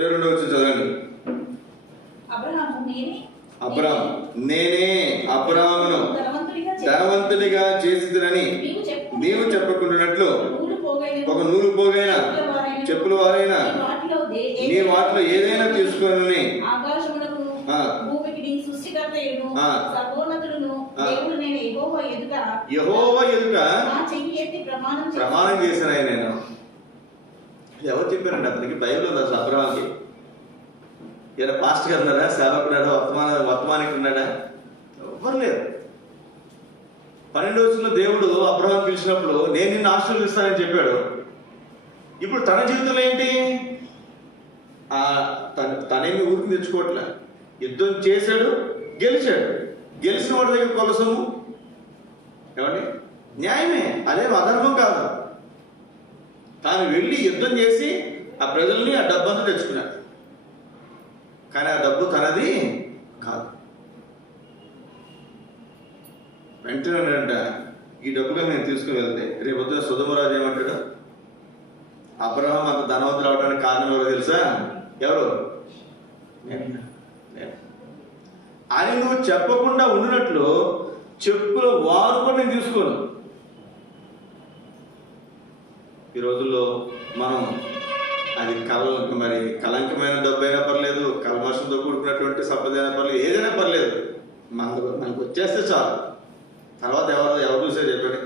22వ వచనం చదవండి. నేనే అబ్రాహామును ధనవంతునిగా చేసినని నీవు చెప్పకుండానట్లు ఒక నూలు పోగైన చెప్పుల వారైనా నీ వాటిలో ఏదైనా తీసుకొని యెహోవా ఎదుట ప్రమాణం చేసిన నేను. ఎవరు చెప్పారండి అతనికి? బైబిల్ ఉంది అసలు అబ్రాహాంకి? ఇలా పాస్టర్ గారు ఉన్నాడా, సేవకున్నాడా, వర్తమానికి ఉన్నాడా? ఎవ్వరు లేరు. 12 రోజుల్లో దేవుడు అబ్రాహాం పిలిచినప్పుడు నేను నిన్ను ఆశీర్వదిస్తానని చెప్పాడు. ఇప్పుడు తన జీవితంలో ఏంటి? తనేమి ఊరికి తెచ్చుకోవట్లే. యుద్ధం చేశాడు, గెలిచాడు. గెలిచిన వాడి దగ్గర కొలసము ఏమండి? న్యాయమే, అదేం అధర్మం కాదు. తాను వెళ్ళి యుద్ధం చేసి ఆ ప్రజల్ని ఆ డబ్బంతా తెచ్చుకున్నాడు. కానీ ఆ డబ్బు తనది కాదు. వెంటనే ఈ డబ్బుగా నేను తీసుకుని వెళ్తే రేపు పొద్దున సొదొమరాజు ఏమంటాడు? అబ్రహాం అంత ధనవంతులు అవడానికి కారణం ఎవరో తెలుసా? ఎవరు? అని నువ్వు చెప్పకుండా ఉండినట్లు చెప్పుల వారు కూడా నేను తీసుకోను. ఈ రోజుల్లో మనం అది కలంకమైన డబ్బు అయినా పర్లేదు, కల్మషంతో కూడుకున్నటువంటి సంపద అయినా పర్లేదు, ఏదైనా పర్లేదు, మనకు వచ్చేస్తే చాలు. తర్వాత ఎవరు చూసే చెప్పండి?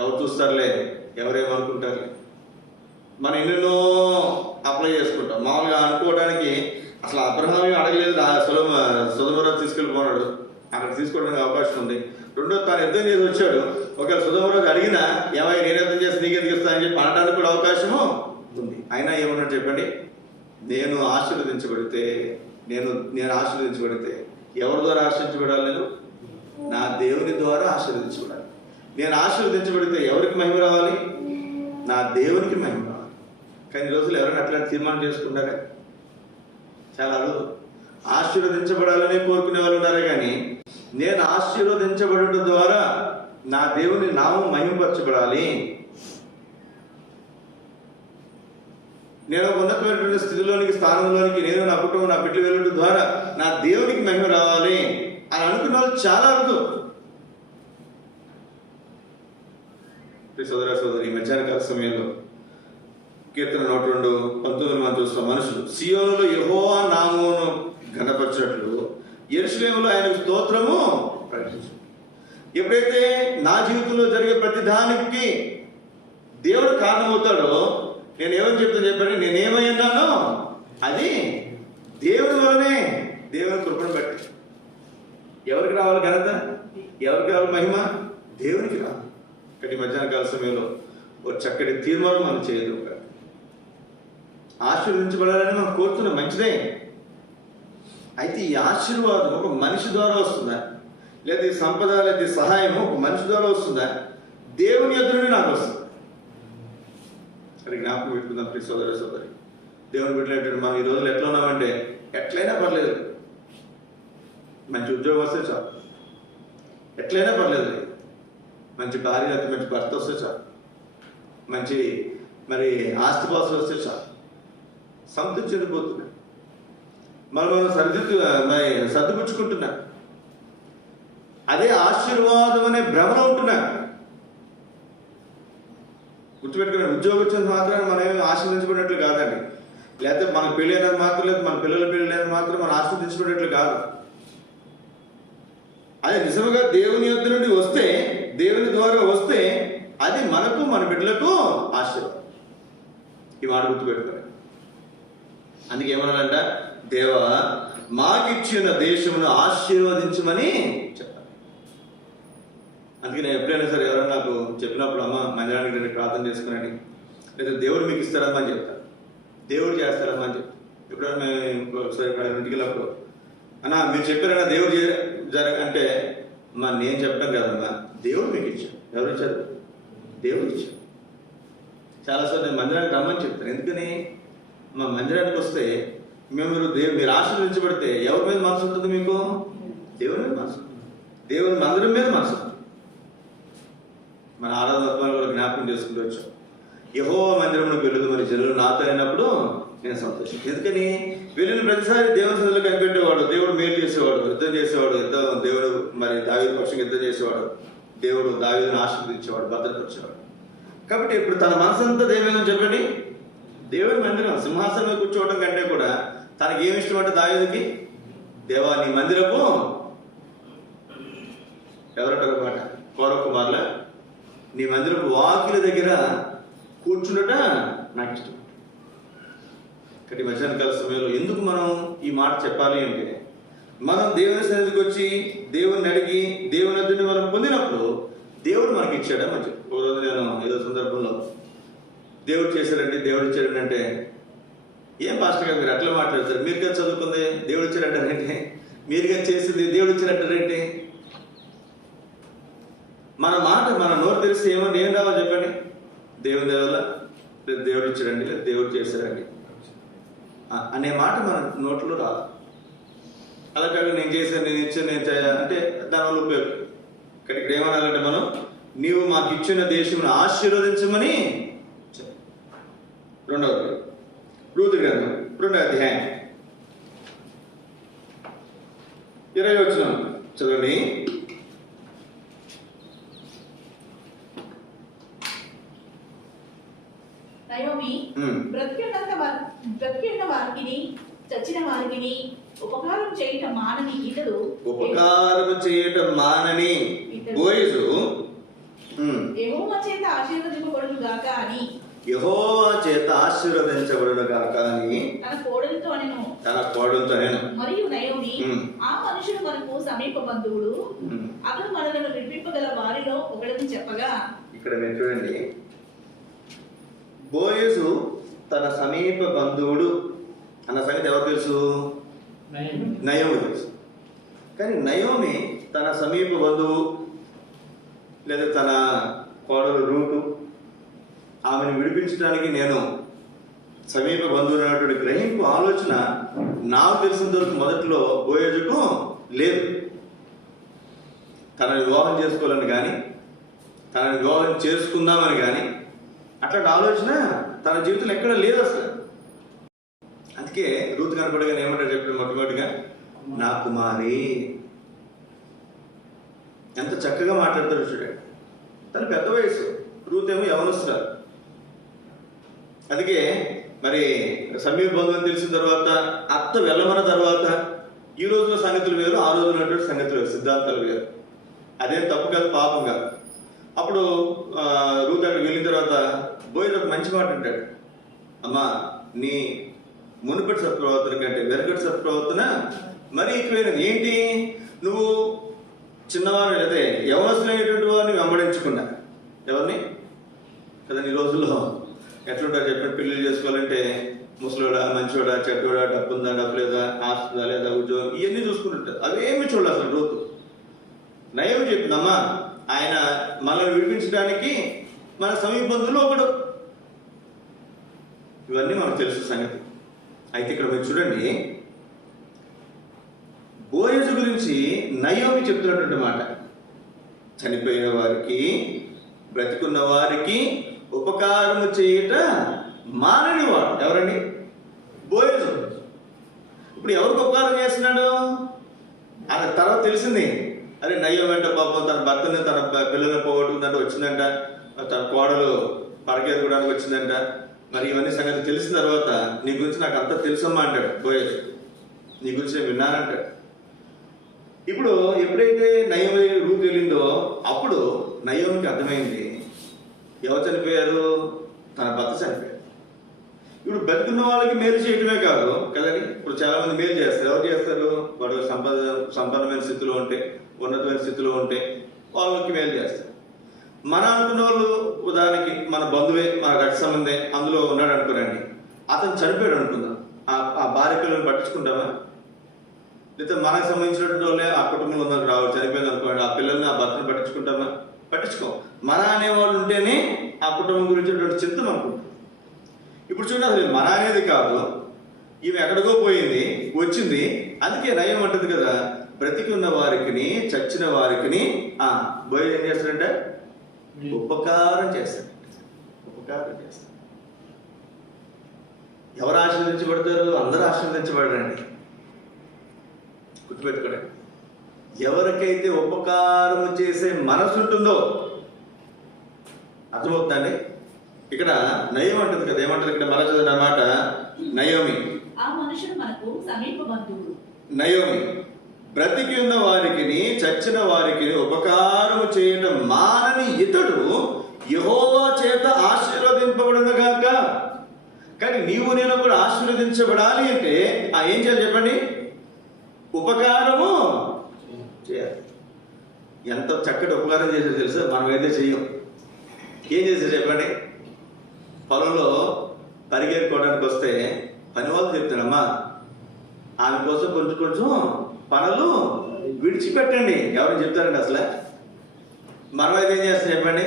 ఎవరు చూస్తారులే, ఎవరేమనుకుంటారులే. మనం ఎన్నెన్నో అప్లై చేసుకుంటాం. మామూలుగా అనుకోవడానికి అసలు అబ్రహాం అడగలేదు, సొదొమరాజు తీసుకెళ్ళిపోన్నాడు. అక్కడ తీసుకోవడానికి అవకాశం ఉంది. రెండో తాను యుద్ధం చేసి వచ్చాడు. ఒకవేళ సొదొమరాజు అడిగినా ఏమైనా నేను యుద్ధం చేసి నీకెందుకు ఇస్తానని చెప్పి అనడానికి కూడా అవకాశము ఉంది. అయినా ఏమన్నాడు చెప్పండి? నేను ఆశీర్వదించబడితే ఎవరి ద్వారా ఆశీర్వదించబడాలి? నేను నా దేవుని ద్వారా ఆశీర్వదించబడాలి. నేను ఆశీర్వదించబడితే ఎవరికి మహిమ రావాలి? నా దేవునికి మహిమ రావాలి. కానీ ఈ రోజులు ఎవరైనా అట్లాంటి తీర్మానం చేసుకుంటారా? చాలా అరుదు. ఆశీర్వదించబడాలని కోరుకునే వాళ్ళు ఉన్నారు, కానీ నేను ఆశీర్వదించబడటం ద్వారా నా దేవుని నామం మహిమపరచబడాలి, నేను ఉన్నతమైనటువంటి స్థితిలోనికి, స్థానంలోనికి నేను, నా కుటుంబం, నా బిడ్డలు వెళ్ళడం ద్వారా నా దేవునికి మహిమ రావాలి అని అనుకున్న వాళ్ళు చాలా అరుదు. సోదర సోదరి, మధ్యాహ్నకాల సమయంలో కీర్తన 102:19 మనం చూస్తాం. మనుషులు సియోనులో యెహోవా నామమును ఘనపరచినట్లు యెరూషలేములో ఆయనకు స్తోత్రము ప్రకటించు. ఎప్పుడైతే నా జీవితంలో జరిగే ప్రతి దానికి దేవుడు కారణమవుతాడో, నేను ఏమని చెప్పండి, నేనేమై ఉన్నానో అది దేవుడి వలనే, దేవుని కృపను బట్టి. ఎవరికి రావాలి ఘనత? ఎవరికి రావాలి మహిమ? దేవునికి రావాలి. కానీ మధ్యాహ్నకాల సమయంలో ఒక చక్కటి తీర్మానం మనం చేయదు. ఆశీర్వదించబడాలని మనం కోరుతున్నాం, మంచిదే. అయితే ఈ ఆశీర్వాదం ఒక మనిషి ద్వారా వస్తుందా? లేదా ఈ సంపద, లేదా ఈ సహాయం ఒక మనిషి ద్వారా వస్తుందా? దేవుని ఎదురుని నాకు వస్తుంది. అది జ్ఞాపకం పెట్టుకుందాం ప్రియ సోదర సోదరి. దేవుని బిడ్డలు మనం ఈ రోజులు ఎట్లా ఉన్నామంటే, ఎట్లయినా పర్లేదు, మంచి ఉద్యోగం వస్తే చాలు, ఎట్లయినా పర్లేదు, మంచి భార్య అయితే మంచి భర్త వస్తే చాలు, మంచి ఆస్తిపాస్తులు వస్తే చాలు, సంతృప్తి చెందిపోతున్నా, మనం సర్దుపుచ్చుకుంటున్నా. అదే ఆశీర్వాదం అనే భ్రమలో ఉంటున్నా. గుర్తుపెట్టుకున్నాను, ఉద్యోగం వచ్చినంత మాత్రం మనం ఏమి ఆశీర్వదించబడినట్లు కాదండి. లేకపోతే మనకు పెళ్ళైనంత మాత్రం, లేదు మన పిల్లల పెళ్ళైనంత మాత్రం మనం ఆశీర్వదించబడినట్లు కాదు. అదే నిజంగా దేవుని యొద్ద నుండి వస్తే, దేవుని ద్వారా వస్తే అది మనకు, మన బిడ్డలకు ఆశీర్వాదం. ఈ మాట గుర్తుపెట్టుకోండి. అందుకే ఏమన్నాడంట? దేవా మాకిచ్చిన దేశమును ఆశీర్వదించమని చెప్పాలి. అందుకే నేను ఎప్పుడైనా సరే ఎవరైనా నాకు చెప్పినప్పుడు, అమ్మ మందిరానికి రండి ప్రార్థన చేసుకునండి, లేదా దేవుడు మీకు ఇస్తారమ్మా అని చెప్తాను, దేవుడు చేస్తారమ్మా అని చెప్తాను. ఎప్పుడైనా మేము ఒకసారి ఇక్కడ ఇంటికి వెళ్ళినప్పుడు, అన్నా మీరు చెప్పారన్నా దేవుడు అంటే, అమ్మా నేను చెప్పాను కదమ్మా, దేవుడు మీకు ఇచ్చాడు. ఎవరు ఇచ్చారు? దేవుడు ఇచ్చాడు. చాలాసార్లు నేను మందిరానికి రమ్మని చెప్తాను. ఎందుకని? మా మందిరానికి వస్తే మీరు ఆశీర్వదించబడితే ఎవరి మీద మనసు ఉంటుంది? మీకు దేవుని మీద మనసు, దేవుని మందిరం మీద మనసు. మన ఆరాధన జ్ఞాపకం చేసుకుంటూ వచ్చాం. యెహోవా మందిరంలోకి వెళుతూ మరి జనులు నాతో అయినప్పుడు నేను సంతోషం. ఎందుకని వెళ్ళిన ప్రతిసారి దేవుని సన్నిధిలో కనిపెట్టేవాడు, దేవుడు మేలు చేసేవాడు, యుద్ధం చేసేవాడు, దేవుడు మరి దావీదు పక్షంగా యుద్ధం చేసేవాడు, దేవుడు దావీదును ఆశీర్వదించేవాడు, భద్రపరిచేవాడు. కాబట్టి ఇప్పుడు తన మనసంతా దేవేమో చెప్పండి, దేవుని మందిరం సింహాసనంలో కూర్చోవడం కంటే కూడా తనకి ఏమి ఇష్టం అంటే దావీదుకి, దేవా నీ మందిరపు ఎవరంటారు మాట కౌరవ కుమారుల నీ మందిరపు వాకిల దగ్గర కూర్చుండట నాకు ఇష్టం. కాబట్టి మధ్యాహ్నకాల సమయంలో ఎందుకు మనం ఈ మాట చెప్పాలి అంటే, మనం దేవుని సన్నిధికి వచ్చి దేవుని అడిగి దేవుని అద్దెని మనం పొందినప్పుడు దేవుడు మనకి ఇచ్చాడా మంచి. ఒక రోజు నేను ఏదో సందర్భంలో దేవుడు చేశాడంటే దేవుడు ఇచ్చాడంటే అంటే, ఏం పాస్టర్ గారు మీరు అట్లా మాట్లాడతారు, మీరుగా చదువుకుంది దేవుడు ఇచ్చాడంటారేంటి, మీరుగా చేసింది దేవుడు ఇచ్చాడంటారేంటి? మన మాట మన నోరు తెలిస్తే ఏం రావాలి చెప్పండి, దేవుని దేవల లేదు దేవుడు ఇచ్చాడండి, లేదు దేవుడు చేశాడండి అనే మాట మన నోట్లో రాదు. అలా కాదు నేను చేశాను, నేను ఇచ్చాను, నేను అంటే దానివల్ల ఉపయోగం. కానీ ఇక్కడ ఏమనాలంటే మనం, నీవు మాకు ఇచ్చిన దేశమును ఆశీర్వదించమని. రెండవది రూతు గ్రంథం 2వ అధ్యాయం 20 వచనం చదవండి. నయోమి బ్రతికిన వారికి చచ్చిన వారికి ఉపకారం చేయటం మానని ఇతడు బోయజు యెహోవా చేత ఆశీర్వదించబడును గాక అని తన కోడలితో అనెను. మరియు నయోమి ఆ మనుషుడు మనకు సమీప బంధువుడు, అతడు మనలను విడిపింపగల వారిలో ఒకడని చెప్పగా. ఇక్కడ మీరు చూడండి, బోయజు తన సమీప బంధువుడు అన్న సంగతి ఎవరు తెలుసు? నయోమి తెలుసు. కానీ నయోమి తన సమీప బంధువు లేదా తన కోడలు రూతు ఆమెను విడిపించడానికి నేను సమీప బంధువులు అనేటువంటి గ్రహింపు ఆలోచన నాకు తెలిసినంత వరకు మొదట్లో బోయజుకు లేదు. తనని వివాహం చేసుకోవాలని కానీ తనని వివాహం చేసుకుందామని కానీ అట్లాంటి ఆలోచన తన జీవితంలో ఎక్కడ లేదు అసలు. అందుకే రూతు కనపడగానే ఏమంటారు చెప్పిన మొట్టమొదటిగా, నా కుమారి. ఎంత చక్కగా మాట్లాడతారు చూడండి. తన పెద్ద వయసు, రూత్ ఏమో యవనస్తురాలు. అందుకే మరి సమీప బంధువుని తెలిసిన తర్వాత, అత్త వెళ్ళమన్న తర్వాత ఈ రోజున సంగతులు వేరు, ఆ రోజున ఉన్నటువంటి సంగతులు వేరు, సిద్ధాంతాలు వేరు. అదేం తప్పు కాదు, పాపం కాదు. అప్పుడు రూత్ అక్కడికి వెళ్ళిన తర్వాత బోయజు ఒక మంచి మాట అంటాడు, అమ్మా నీ మునుపటి సత్ప్రవర్తన కంటే వెనకటి సత్ప్రవర్తన మరీ ఎక్కువైనది. ఏంటి, నువ్వు చిన్నవారు అయితే యవనస్తులైనటువంటి వారిని వెంబడించకుండా, ఎవరిని కదా ఈ రోజుల్లో ఎట్లుంటారు చెప్పండి, పెళ్ళిళ్ళు చేసుకోవాలంటే ముసలోడా మంచోడా చెడ్డోడా, డబ్బుందా డబ్బు లేదా, ఆస్తుందా లేదా, ఉద్యోగం, ఇవన్నీ చూసుకుంటుంటారు. అవేమి చూడాలి అసలు. రూతు నయోమి చెప్పిందమ్మా, ఆయన మనల్ని విడిపించడానికి మన సమీప బంధువులు ఒకడు. ఇవన్నీ మనకు తెలుసు సంగతి. అయితే ఇక్కడ మీరు చూడండి, బోయజు గురించి నయోమి చెప్తున్నటువంటి మాట, చనిపోయిన వారికి బ్రతికున్న వారికి ఉపకారము చేయట మానని వాడు. ఎవరండి? బోయజు. ఇప్పుడు ఎవరికి ఉపకారం చేస్తున్నాడు? అది తర్వాత తెలిసింది, అరే నయోమి అంటే పాపం తన భర్తని తన పిల్లల్ని పోగొట్టుకుందంటే వచ్చిందంట, తన కోడలు పరకేసుకోవడానికి వచ్చిందంట. మరి ఇవన్నీ సంగతి తెలిసిన తర్వాత, నీ గురించి నాకు అంతా తెలుసమ్మా అంటాడు బోయజు, నీ గురించి నేను విన్నానంటాడు. ఇప్పుడు ఎప్పుడైతే నయోమి రూతు వెళ్ళిందో అప్పుడు నయోమికి అర్థమైంది, ఎవరు చనిపోయారు? తన భర్త చనిపోయారు. ఇప్పుడు బతుకున్న వాళ్ళకి మేలు చేయటమే కాదు కదండి, ఇప్పుడు చాలా మంది మేలు చేస్తారు. ఎవరు చేస్తారు? వాడు సంపన్నమైన స్థితిలో ఉంటే, ఉన్నతమైన స్థితిలో ఉంటే వాళ్ళకి మేలు చేస్తారు. మన అనుకున్న వాళ్ళు, ఉదాహరణకి మన బంధువే, మన రక్త సంబంధే అందులో ఉన్నాడు అనుకోరండి, అతను చనిపోయాడు అనుకుందాం, ఆ భార్య పిల్లల్ని పట్టించుకుంటామా? లేదా మనకు సంబంధించినటువంటి వాళ్ళే ఆ కుటుంబంలో ఉన్నది రావాలి, చనిపోయింది అనుకోండి, ఆ పిల్లల్ని ఆ భర్తను పట్టించుకుంటామా? పట్టించుకోం. మన అనేవాళ్ళు ఉంటేనే ఆ కుటుంబం గురించి చింత మనకు. ఇప్పుడు చూడండి, అసలు మన అనేది కాదు, ఈమె ఎక్కడికో పోయింది వచ్చింది. అందుకే నయం అంటుంది కదా, బ్రతికి ఉన్న వారికి చచ్చిన వారికి బోయజు ఏం చేస్తాడంటే ఉపకారం చేస్తాడు. ఉపకారం చేస్తాడు. ఎవరు ఆశీర్వదించబడతారు? అందరూ ఆశీర్వదించబడరండి. గుర్తుపెట్టుకోండి. ఎవరికైతే ఉపకారం చేసే మనసు ఉంటుందో, అర్థమవుతుందండి. ఇక్కడ నయం అంటుంది కదా, ఏమంటుంది ఇక్కడ మరో చదివిన మాట, నయోమి. ఆ మనుషుడు మనకు సమీప బంధువుడు. నయోమి బ్రతికి ఉన్న వారికి చచ్చిన వారికి ఉపకారం చేయడం మానని ఇతడు యెహోవా చేత ఆశీర్వదింపబడునుగాక. కానీ నీవు నేను కూడా ఆశీర్వదించబడాలి అంటే ఏం చేయాలి చెప్పండి? ఉపకారము చేయాలి. ఎంత చక్కటి ఉపకారం చేసేది తెలుసా? మనమైతే చెయ్యం. ఏం చేసేది చెప్పండి? పొలంలో పరిగెత్తుకోవడానికి వస్తే పని వాళ్ళు చెప్తారమ్మా, ఆమె కోసం కొంచెం కొంచెం పనులు విడిచిపెట్టండి. ఎవరు చెప్తారండి అసలు? మనమైతే ఏం చేస్తాం చెప్పండి?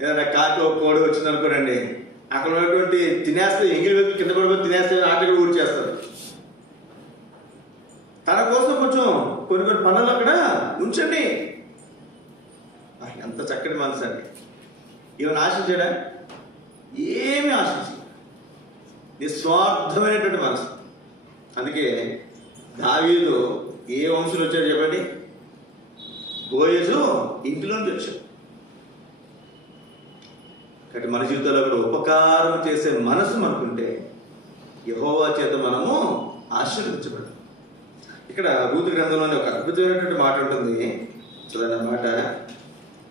ఏదైనా కాకి ఒక కోడి వచ్చింది అనుకోనండి, అక్కడ ఉన్నటువంటి తినేస్తే, ఎంగిలి వ్యక్తి కింద పడిపోయి తినేస్తే ఆటలు కూడా చేస్తారు. తన కోసం కొంచెం కొన్ని కొన్ని పనులు అక్కడ ఉంచండి. ఎంత చక్కటి మనసు అండి. ఏమైనా ఆశించాడా? ఏమీ ఆశించదు. నిస్వార్థమైనటువంటి మనసు. అందుకే దావీదు ఏ వంశంలో వచ్చాడు చెప్పండి? బోయజు ఇంటిలోంచి వచ్చాడు. కాబట్టి మన జీవితంలో కూడా ఉపకారం చేసే మనసు మనకుంటే యెహోవా చేత మనము ఆశీర్వదించబడతాం. ఇక్కడ రూతు గ్రంథంలోనే ఒక అద్భుతమైనటువంటి మాట ఉంటుంది. చూడండి అన్నమాట,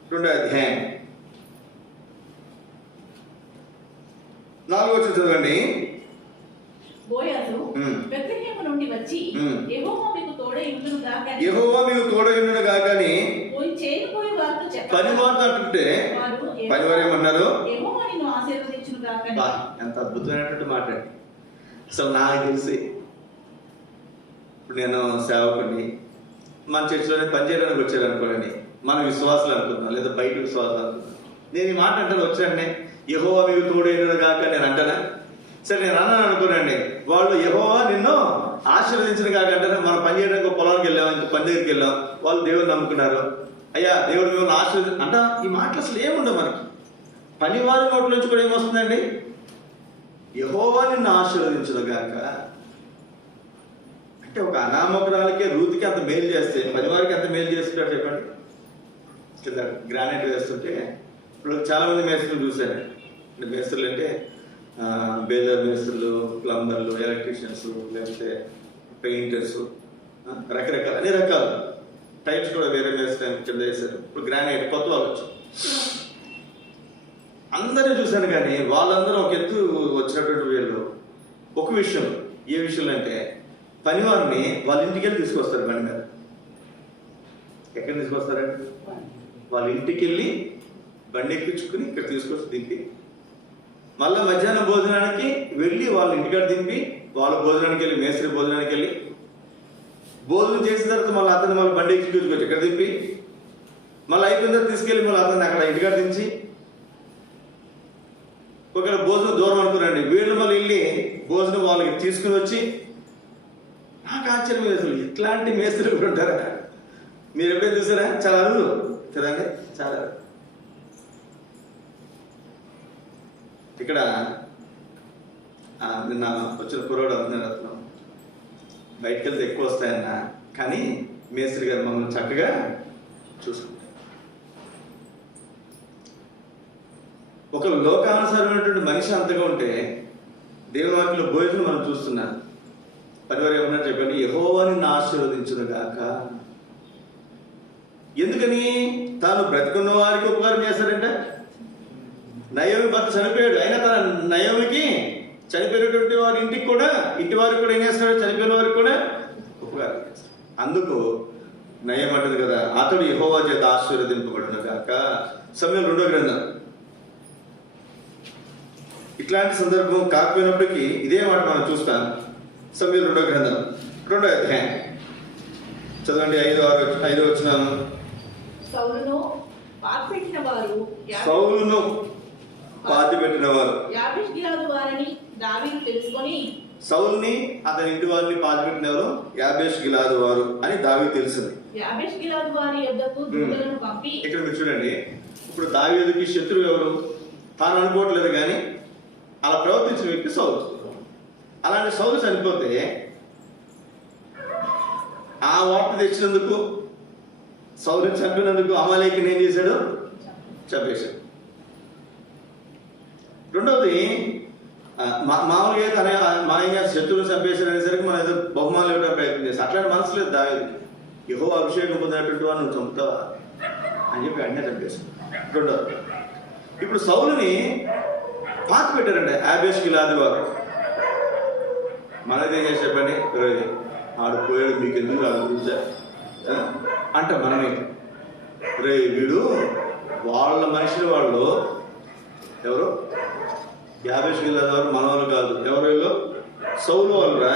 2వ అధ్యాయం 4వ వచనం చదవండి. బోయజు బెత్లెహేము నుండి వచ్చి యెహోవా మీకు తోడై ఉండును గాక, యెహోవా మీకు తోడై ఉండును గాక అని చేయకపోయే వారితో చెప్పగా, పని మాట అంటుంటే పనివారు ఏమన్నారు? యెహోవా నిన్ను ఆశీర్వదించును గాక. ఎంత అద్భుతమైనటువంటి మాట అండి. అసలు నాకు తెలిసి ఇప్పుడు నేను సేవకుడిని, మన చర్చిలోనే పనిచేయడానికి వచ్చారు అనుకోండి, మన విశ్వాసాలు అనుకుందాం, లేదా బయట విశ్వాసాలు అనుకుందాం. నేను ఈ మాట అంటాను వచ్చానండి, యెహోవా మీకు తోడైనను గాక నేను అంటానా? సరే నేను అన్నాను అనుకోనండి, వాళ్ళు యెహోవా నిన్ను ఆశీర్వదించిన కాక అంటారు. మనం పని చేయడానికి పొలానికి వెళ్ళాం, ఇంక పని దగ్గరికి వెళ్ళాం, వాళ్ళు దేవుడిని నమ్ముకున్నారు, అయ్యా దేవుడు మిమ్మల్ని ఆశీర్వది అంట. ఈ మాటలు అసలు ఏముండవు మనకి. పనివారి నోట్ల నుంచి కూడా ఏమొస్తుందండి? యెహోవా నిన్ను ఆశీర్వదించును గాక అంటే ఒక అనామకురాలకే రూతుకి అంత మేలు చేస్తే పనివారికి ఎంత మేలు చేస్తుంటారు చెప్పండి. కింద గ్రానైట్ వేస్తుంటే ఇప్పుడు చాలా మంది మేస్త్రులు చూశాను. మేస్త్రులు అంటే బేలర్ మేస్త్రులు, ప్లంబర్లు, ఎలక్ట్రీషియన్స్, లేకపోతే పెయింటర్స్, రకరకాల అన్ని రకాలు. టైల్స్ కూడా వేరే మేస్త్రి కింద వేశారు. ఇప్పుడు గ్రానైట్ కొత్త వాళ్ళు వచ్చారు. అందరినీ చూశాను, కానీ వాళ్ళందరూ ఒక ఎత్తు వచ్చినటువంటి వీళ్ళు ఒక విషయం. ఏ విషయంలో అంటే పనివారిని వాళ్ళ ఇంటికి వెళ్ళి తీసుకొస్తారు బండి మీద. ఎక్కడ తీసుకొస్తారండి? వాళ్ళ ఇంటికి వెళ్ళి బండి ఎక్కించుకుని ఇక్కడ తీసుకొచ్చి దింపి, మళ్ళీ మధ్యాహ్నం భోజనానికి వెళ్ళి వాళ్ళ ఇంటికాడ దింపి, వాళ్ళ భోజనానికి వెళ్ళి మేస్త్రి భోజనానికి వెళ్ళి భోజనం చేసిన తర్వాత మళ్ళీ అతను మళ్ళీ బండి ఎక్కి తీసుకొచ్చి ఇక్కడ దింపి, మళ్ళీ అయిపోయిన తర్వాత తీసుకెళ్ళి మళ్ళీ అతన్ని అక్కడ ఇంటికాడ దించి, ఒకవేళ భోజనం దూరం అనుకున్నాండి, వీళ్ళు మళ్ళీ వెళ్ళి భోజనం వాళ్ళకి తీసుకుని వచ్చి, నాకు ఆశ్చర్యం అసలు ఇట్లాంటి మేస్త్రులు కూడా ఉంటారా? మీరు ఎప్పుడైనా చూసారా? చాలా అరుదు కదండి, చాలా. ఇక్కడ నిన్న వచ్చిన కుర్రోడు అవుతున్నాడు, అతను బయటకు వెళ్తే ఎక్కువ వస్తాయన్న, కానీ మేస్త్రి గారు మమ్మల్ని చక్కగా చూసుకుంటారు. ఒక లోకానుసారమైనటువంటి మనిషి అంతగా ఉంటే దేవుని వాక్యంలో భోజనం మనం చూస్తున్నాం. పనివారు ఏమన్నా చెప్పండి, యెహోవా నిన్ను ఆశీర్వదించును గాక. ఎందుకని? తాను బ్రతికున్న వారికి ఉపకారం చేశారంట. నయోమి భర్త చనిపోయాడు, అయినా తన నయోమికి చనిపోయినటువంటి వారి ఇంటికి కూడా, ఇంటి వారికి కూడా ఏం చేస్తాడు? చనిపోయిన వారికి కూడా ఉపకారం చేస్తాడు. అందుకు నయం అంటది కదా, అతడు యెహోవా చేత ఆశీర్వదింపబడును గాక. సమూయేలు 2వ గ్రంథం. ఇట్లాంటి సందర్భం కాకపోయినప్పటికీ ఇదే మాట మనం చూస్తాం. సమూయేలు 2వ గ్రంథం 2వ అధ్యాయం చదవండి, 5వ వచనం. సౌలును పాతిపెట్టిన వారు యాబేష్ గిలాదు వారని దావీదు తెలుసుకొని, సౌలుని అతని ఇంటి వారిని పాతిపెట్టినవారు యాబేష్ గిలాదు వారు అని దావీదు తెలిసింది. యాబేష్ గిలాదు వారి యొద్దకు దూతలను పంపి, ఇక్కడ మీరు చూడండి, ఇప్పుడు దావీదుకి శత్రువు ఎవరు? తాను అనుకోవట్లేదు, కానీ అలా ప్రవర్తించిన వ్యక్తి సౌలు. అలాంటి సౌలు చనిపోతే ఆ వార్త తెచ్చినందుకు, సౌలుని చంపినందుకు అమాలేకుని ఏం చేశాడు? చంపేశాడు. రెండవది, మామూలుగా అయితే మామూలుగా శత్రువులు చంపేశాడు అనేసరికి మనం ఏదో బహుమానాలు ఇవ్వడానికి ప్రయత్నం చేస్తాం. అట్లాంటి మనసు లేదు దావీదుకి. యెహోవా అభిషేకం పొందినటువంటి వాడు నువ్వు చంపుతావా అని చెప్పి వెంటనే చంపేశాడు. రెండవది, ఇప్పుడు సౌలుని పాతి పెట్టారండి యాబేష్ గిలాది వారు. మనది ఏం చేసి చెప్పండి, ఆడు పోయాడు మీకు ఎందుకు ఆడు గురించా అంట మనమే. వీడు వాళ్ళ మనుషులు, వాళ్ళు ఎవరు యాబేష్ గిలాది వారు మన వాళ్ళు కాదు, ఎవరు వీళ్ళు సౌలు వాళ్ళురా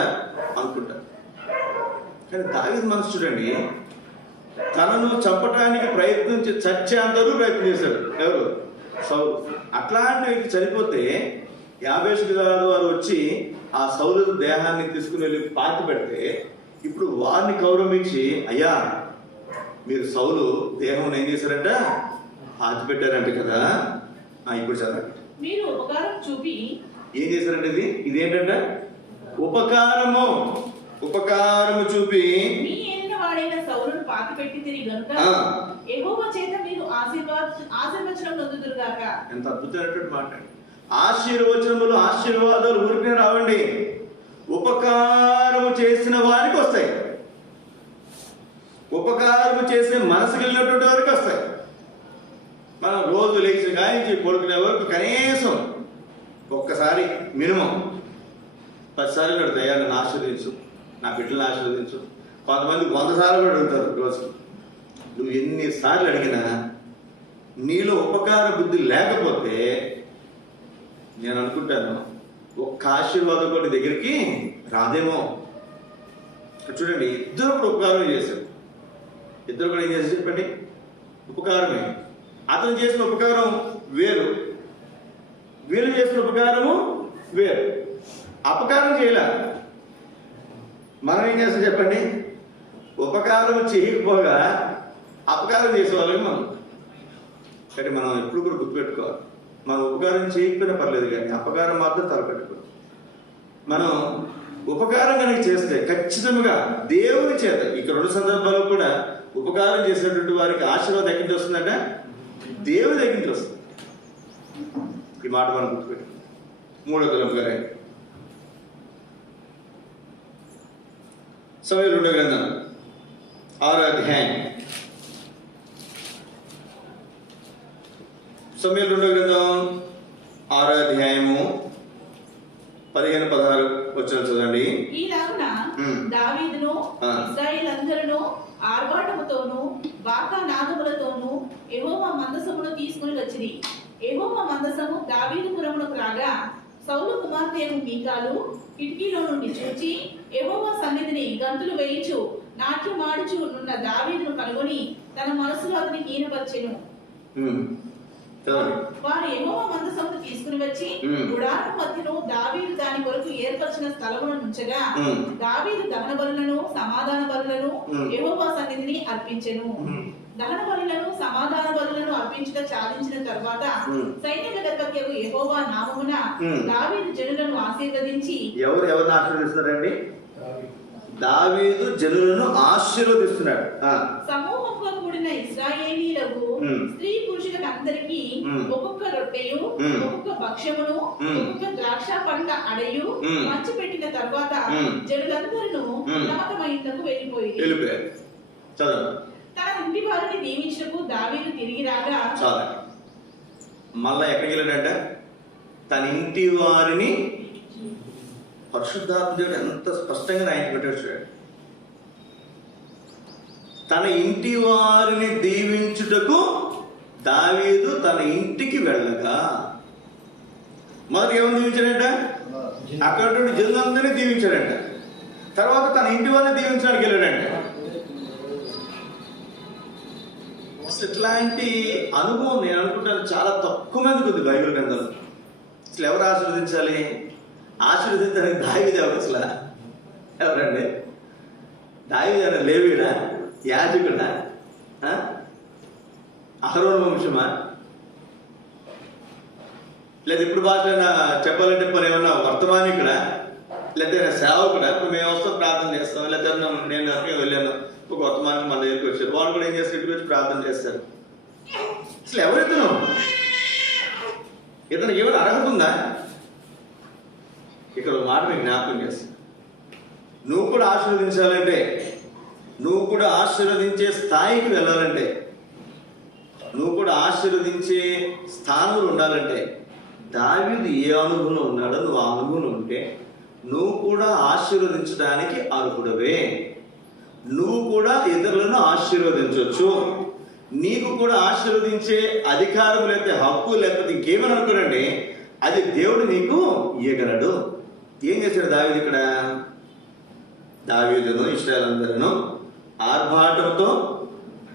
అనుకుంటారు. కానీ దావీదు మనసు చూడండి, తనను చంపడానికి ప్రయత్నించి చచ్చేంతవరకు ప్రయత్నం చేశాడు ఎవరు? సౌలు. అట్లాంటి వ్యక్తి చనిపోతే యాబేష్ గిలాది వారు వచ్చి ఆ సౌలు దేహాన్ని తీసుకుని వెళ్ళి పాతి పెడితే, ఇప్పుడు వారిని గౌరవించి అయ్యా మీరు సౌలు దేహం ఏం చేశారంట? పాతి పెట్టారంట కదా. ఇప్పుడు చదవండి. మీరు ఉపకారం చూపి ఏం చేశారంటే ఇదేంటంటే ఉపకారము. ఉపకారము చూపి మీ ఏలిన వాడైన సౌలును పాతి పెట్టి తిరిగి గనుక యెహోవా చేత మీరు ఆశీర్వచనం పొందుదురుగాక. ఎంత అద్భుతమైనటువంటి మాట. ఆశీర్వచనములు, ఆశీర్వాదాలు ఊరికే రావండి, ఉపకారము చేసిన వారికి వస్తాయి. ఉపకారము చేసే మనసు వెళ్ళినటువంటి వారికి వస్తాయి. మనం రోజు లేచి గాయించి పడుకునే వరకు కనీసం ఒక్కసారి మినిమం 10 సార్లు అడుగుతాయా నన్ను ఆశీర్వదించు, నా బిడ్డలను ఆశీర్వదించు. కొంతమంది 100 సార్లు కూడా అడుగుతారు రోజు. నువ్వు ఎన్నిసార్లు అడిగినా నీలో ఉపకార బుద్ధి లేకపోతే నేను అనుకుంటాను ఒక్క ఆశీర్వాదం కూడా దగ్గరికి రాదేమో. చూడండి, ఇద్దరు కూడా ఉపకారం చేశారు. ఇద్దరు కూడా ఏం చేశారు చెప్పండి? ఉపకారమే. అతను చేసిన ఉపకారం వేరు, వీళ్ళు చేసిన ఉపకారము వేరు. అపకారం చేయలే. మనం ఏం చేస్తాం చెప్పండి? ఉపకారం చేయకపోగా అపకారం చేసేవాళ్ళకి మనం. కాబట్టి మనం ఎప్పుడు కూడా గుర్తుపెట్టుకోవాలి, మనం ఉపకారం చేయకపోయినా పర్లేదు, కానీ అపకారం మాత్రం తలపెట్టుకోవాలి. మనం ఉపకారం కనుక చేస్తే ఖచ్చితంగా దేవుని చేత, ఇక్కడ 2 సందర్భాల్లో కూడా ఉపకారం చేసినటువంటి వారికి ఆశీర్వాదం ఎక్కడి నుంచి వస్తుందంటే దేవుని దగ్గర నుంచి వస్తుంది. ఈ మాట మనం గుర్తుపెట్టుకోవాలి. 3వ తలంపుగా సమూయేలు 2వ గ్రంథం 6వ అధ్యాయం. సమూయేలు 2వ గ్రంథం 6వ అధ్యాయము 15-16 వచనాలు చదవండి. ఈలాగున దావీదును ఇశ్రాయేలందరూ ఆర్భాటముతోనూ బాకా నాదములతోనూ యెహోవా మందసమును తీసుకుని వచ్చిరి. యెహోవా మందసము దావీదుపురమునకు రాగా సౌలు కుమార్తె మీకాలు కిటికీలో నుండి చూచి యెహోవా సన్నిధిని గంతులు వేయించు నాట్యమాడుచు నున్న దావీదును కనుగొని తన మనసులో అతని హీనపరిచెను. వారు యెహోవా మందసమును తీసుకుని వచ్చి గుడారం మధ్యలో దావీదు దాని కొరకు ఏర్పరిచిన స్థలమును ఉంచగా దావీదు దహన బలులను సమాధాన బలులను యెహోవా సన్నిధిని అర్పించెను. దహన బలులను సమాధాన బలులను అర్పించుట చాలించిన తరువాత సైన్యగణపతియగు యెహోవా నామమున దావీదు జనులను ఆశీర్వదించి. ఎవరిని ఆశీర్వదిస్తున్నారండి? దావీదు జనులను ఆశీర్వదిస్తున్నాడు. సమూహంగా కూడిన ఇశ్రాయేలీయులకు స్త్రీ పురుషులకు అందరికీ ఒక్కొక్క రొట్టెయు ఒక్కొక్క భక్ష్యమును ఒక్కొక్క ద్రాక్ష పండ్ల అడయు మంచి పెట్టిన తర్వాత జనులందరూ తమ తమ ఇళ్లకు వెళ్ళిపోయారు. తన ఇంటి వారిని దీవించటకు దావీదు తిరిగి రాగా మళ్ళా ఎక్కడికి వెళ్ళాడంట? తన ఇంటి వారిని. పరిశుద్ధాత్మ దేవుడు ఎంత స్పష్టంగా ఆయన పెట్టాడు చూడండి. తన ఇంటి వారిని దీవించుటకు దావీదు తన ఇంటికి వెళ్ళగా మొదటి ఏమని దీవించాడంట? అక్కడ జనులందరినీ దీవించాడంట. తర్వాత తన ఇంటి వారిని దీవించడానికి వెళ్ళాడంట. అసలు ఇట్లాంటి అనుభవం నేను అనుకుంటాను చాలా తక్కువ మందికి ఉంది బైబిల్ గ్రంథంలో. అసలు ఎవరు ఆశీర్వదించాలి? ఆశీర్వదించడానికి దావీదు ఎవరు? అసలు ఎవరండి? దావీదు ఎవరు? లేవీడా? యాజకుడా? అహరోను వంశమా? లేదా ఇప్పుడు భాష చెప్పాలంటే మరి ఏమన్నా వర్తమానికుడా? లేకపోతే సేవకుడా, ఇప్పుడు మేము వస్తాం ప్రార్థన చేస్తాం, లేకపోతే నేను అక్కడికి వెళ్ళాను, ఒక కొత్త మంది మన దగ్గరికి వచ్చారు, వాళ్ళు కూడా ఏం చేస్తారు, ఇంటికి వచ్చి ప్రార్థన చేస్తారు. అసలు ఎవరితను? ఇతనికి ఏమైనా అర్హత ఉందా? ఇక్కడ ఒక మాట మీకు జ్ఞాపకం చేస్తాను. నువ్వు కూడా ఆశీర్వదించాలంటే, నువ్వు కూడా ఆశీర్వదించే స్థాయికి వెళ్ళాలంటే, నువ్వు కూడా ఆశీర్వదించే స్థానంలో ఉండాలంటే, దావీదు ఏ అనుభవంలో ఉన్నాడో నువ్వు ఆ అనుభవంలో ఉంటే నువ్వు కూడా ఆశీర్వదించడానికి అర్హుడవే. నువ్వు కూడా ఇతరులను ఆశీర్వదించవచ్చు. నీకు కూడా ఆశీర్వదించే అధికారం లేకపోతే హక్కు లేకపోతే ఇంకేమని అనుకోనండి, అది దేవుడు నీకు ఇయ్యగలడు. ఏం చేశాడు దావీదు ఇక్కడ? దావీదును ఇశ్రాయేలందరూ ఆర్భాటంతో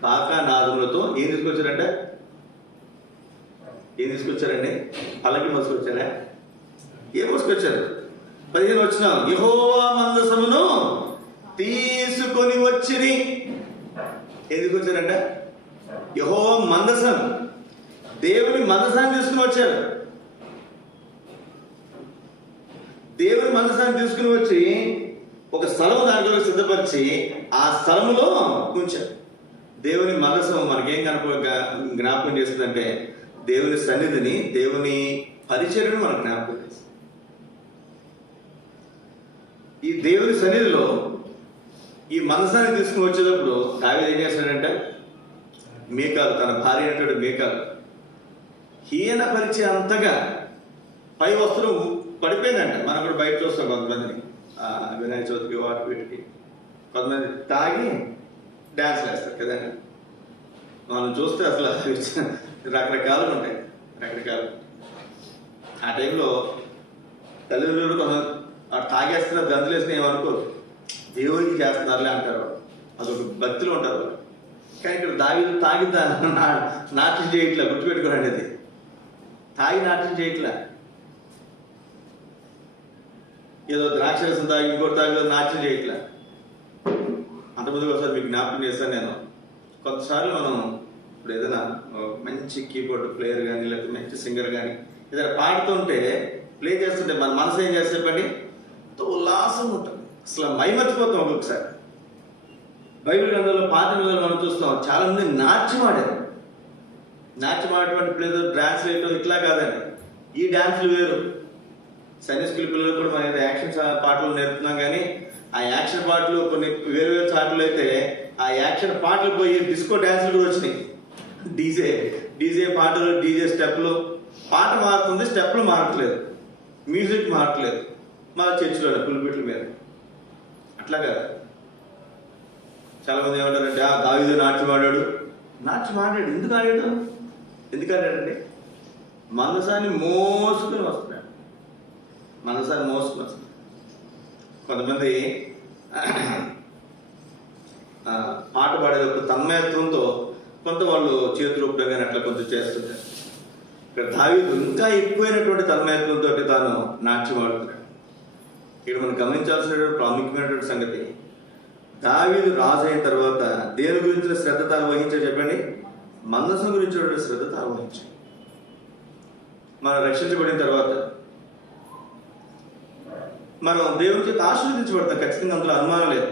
పాకానాదములతో ఏం తీసుకొచ్చారంటే, ఏం తీసుకొచ్చారండి? పల్లకి మోసుకొచ్చారా? ఏం మోసుకొచ్చారు? 15 వచ్చిన యెహోవా మందసమును తీసుకొని వచ్చిరి. ఏం తీసుకొచ్చారంట? యెహోవా మందసం, దేవుని మందసాన్ని తీసుకుని వచ్చారు. దేవుని మందసాన్ని తీసుకుని వచ్చి ఒక స్థలం దాంట్లో సిద్ధపరిచి ఆ స్థలములో ఉంచారు. దేవుని మనసు మనకేం జ్ఞాపకం చేస్తుందంటే, దేవుని సన్నిధిని, దేవుని పరిచర్యను మనకు జ్ఞాపకం చేస్తుంది. ఈ దేవుని సన్నిధిలో ఈ మనసాన్ని తీసుకుని వచ్చేటప్పుడు దావీదు ఏం చేస్తాడంటే, మీకాలు, తన భార్య అయినటువంటి మీకాలు హీన పరిచే అంతగా పై వస్త్రం పడిపోయిందంట. మనం కూడా బయట చూస్తాం కొంతమందిని, వినాయక చవితికి వాటి వీటికి కొంతమంది తాగి డ్యాన్స్ వేస్తారు కదండి. మనం చూస్తే అసలు రకరకాలు ఉంటాయి, రకరకాలు. ఆ టైంలో తల్లిదండ్రులు కొంత తాగేస్తున్నారు, గంతులు వేసిన ఏమనుకోరు, దేవుడికి చేస్తున్నారులే అంటారు. అదొక భక్తులు ఉంటారు. కానీ ఇక్కడ దావీదు తాగి నాట్యం చేయట్లా, గుర్తుపెట్టుకోండి. అది తాగి నాట్యం చేయట్లా, ఏదో ద్రాక్షరసం తాగి ఇంకోటి తాగి నాట్యం చేయట్లా. అంతకుముందు ఒకసారి మీకు జ్ఞాపకం చేస్తాను నేను. కొంతసార్లు మనం ఇప్పుడు ఏదైనా మంచి కీబోర్డ్ ప్లేయర్ కానీ లేకపోతే మంచి సింగర్ కానీ ఏదైనా పాడుతుంటే, ప్లే చేస్తుంటే మన మనసు ఏం చేసేపండి, ఎంతో ఉల్లాసంగా ఉంటుంది, అసలు మైమర్చిపోతాం. ఒక్కొక్కసారి బైబిల్ గ్రంథంలో పాత నిబంధనలు మనం చూస్తాం, చాలా మంది నాట్యం ఆడారు. నాట్యం ఆడేటువంటి ప్లేస్ డ్యాన్స్ వేయటం ఇట్లా కాదండి. ఈ డ్యాన్సులు వేరు. సైన్స్ స్కూల్ పిల్లలు కూడా మనం యాక్షన్ పాటలు నేర్పుతున్నాం, కానీ ఆ యాక్షన్ పాటలు కొన్ని వేరు వేరు చాటలు అయితే ఆ యాక్షన్ పాటలు పోయి డిస్కో డ్యాన్సులు కూడా వచ్చినాయి. డీజే పాటలు, డీజే స్టెప్లు. పాట మారుతుంది, స్టెప్లు మారట్లేదు, మ్యూజిక్ మారట్లేదు. మా చర్చిలో పులిపిట్ల మీద అట్లాగా చాలా మంది ఏమంటారంటే, దావీదు నాట్యం ఆడాడు. నాట్యం ఆడాడు, ఎందుకు ఆడాడు? ఎందుకు ఆడాడండి? మనసాన్ని మోసుకుని వస్తున్నాడు, మనసాన్ని మోసుకుని వస్తున్నాడు. కొంతమంది పాట పాడేటప్పుడు తన్మయత్వంతో కొంత వాళ్ళు చేతులు ఊపడం కానీ అట్లా కొంచెం చేస్తుంటారు. ఇక్కడ దావీదు ఇంకా ఎక్కువైనటువంటి తన్మయత్వంతో తాను నాట్యం ఆడుతున్నాడు. ఇక్కడ మనం గమనించాల్సినటువంటి ప్రాముఖ్యమైనటువంటి సంగతి, దావీదు రాజు అయిన తర్వాత దేని గురించిన శ్రద్ధ తాను వహించా చెప్పండి? మందసం గురించినటువంటి శ్రద్ధ తాను వహించాడు. మనం రక్షించబడిన తర్వాత మనం దేవుని చేత ఆశీర్వదించబడతాం, ఖచ్చితంగా అందులో అనుమానం లేదు.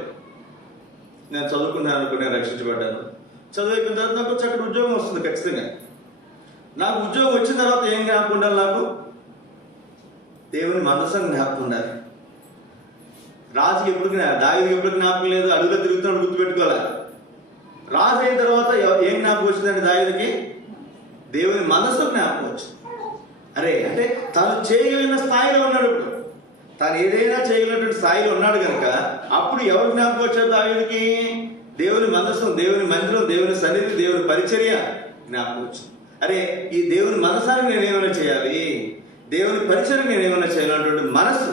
నేను చదువుకున్నాను అనుకో, నేను రక్షించబడ్డాను. చదువు అయిపోయిన తర్వాత నాకు చక్కటి ఉద్యోగం వస్తుంది ఖచ్చితంగా. నాకు ఉద్యోగం వచ్చిన తర్వాత ఏం జ్ఞాపకం ఉండాలి? నాకు దేవుని మనసం జ్ఞాపకం ఉండాలి. రాజుకి ఎప్పుడు దావీదుకి ఎప్పుడు జ్ఞాపకం లేదు, అడుగులో తిరుగుతున్నాడు, గుర్తుపెట్టుకోవాలి. రాజు అయిన తర్వాత ఏం జ్ఞాపకం వచ్చిందండి దావీదుకి? దేవుని మనసు జ్ఞాపకం వచ్చింది. అరే, అంటే తను చేయగలిగిన స్థాయిలో ఉన్నాడు. ఇప్పుడు తాను ఏదైనా చేయగలిగినటువంటి స్థాయిలో ఉన్నాడు కనుక అప్పుడు ఎవరు జ్ఞాపకం వచ్చారు దావీదుకి? దేవుని మనసు, దేవుని మందిరం, దేవుని సన్నిధి, దేవుని పరిచర్య జ్ఞాపకం వచ్చింది. అరే, ఈ దేవుని మనసానికి నేనేమైనా చేయాలి, దేవుని పరిచర్య నేనేమైనా చేయాలన్నటువంటి మనసు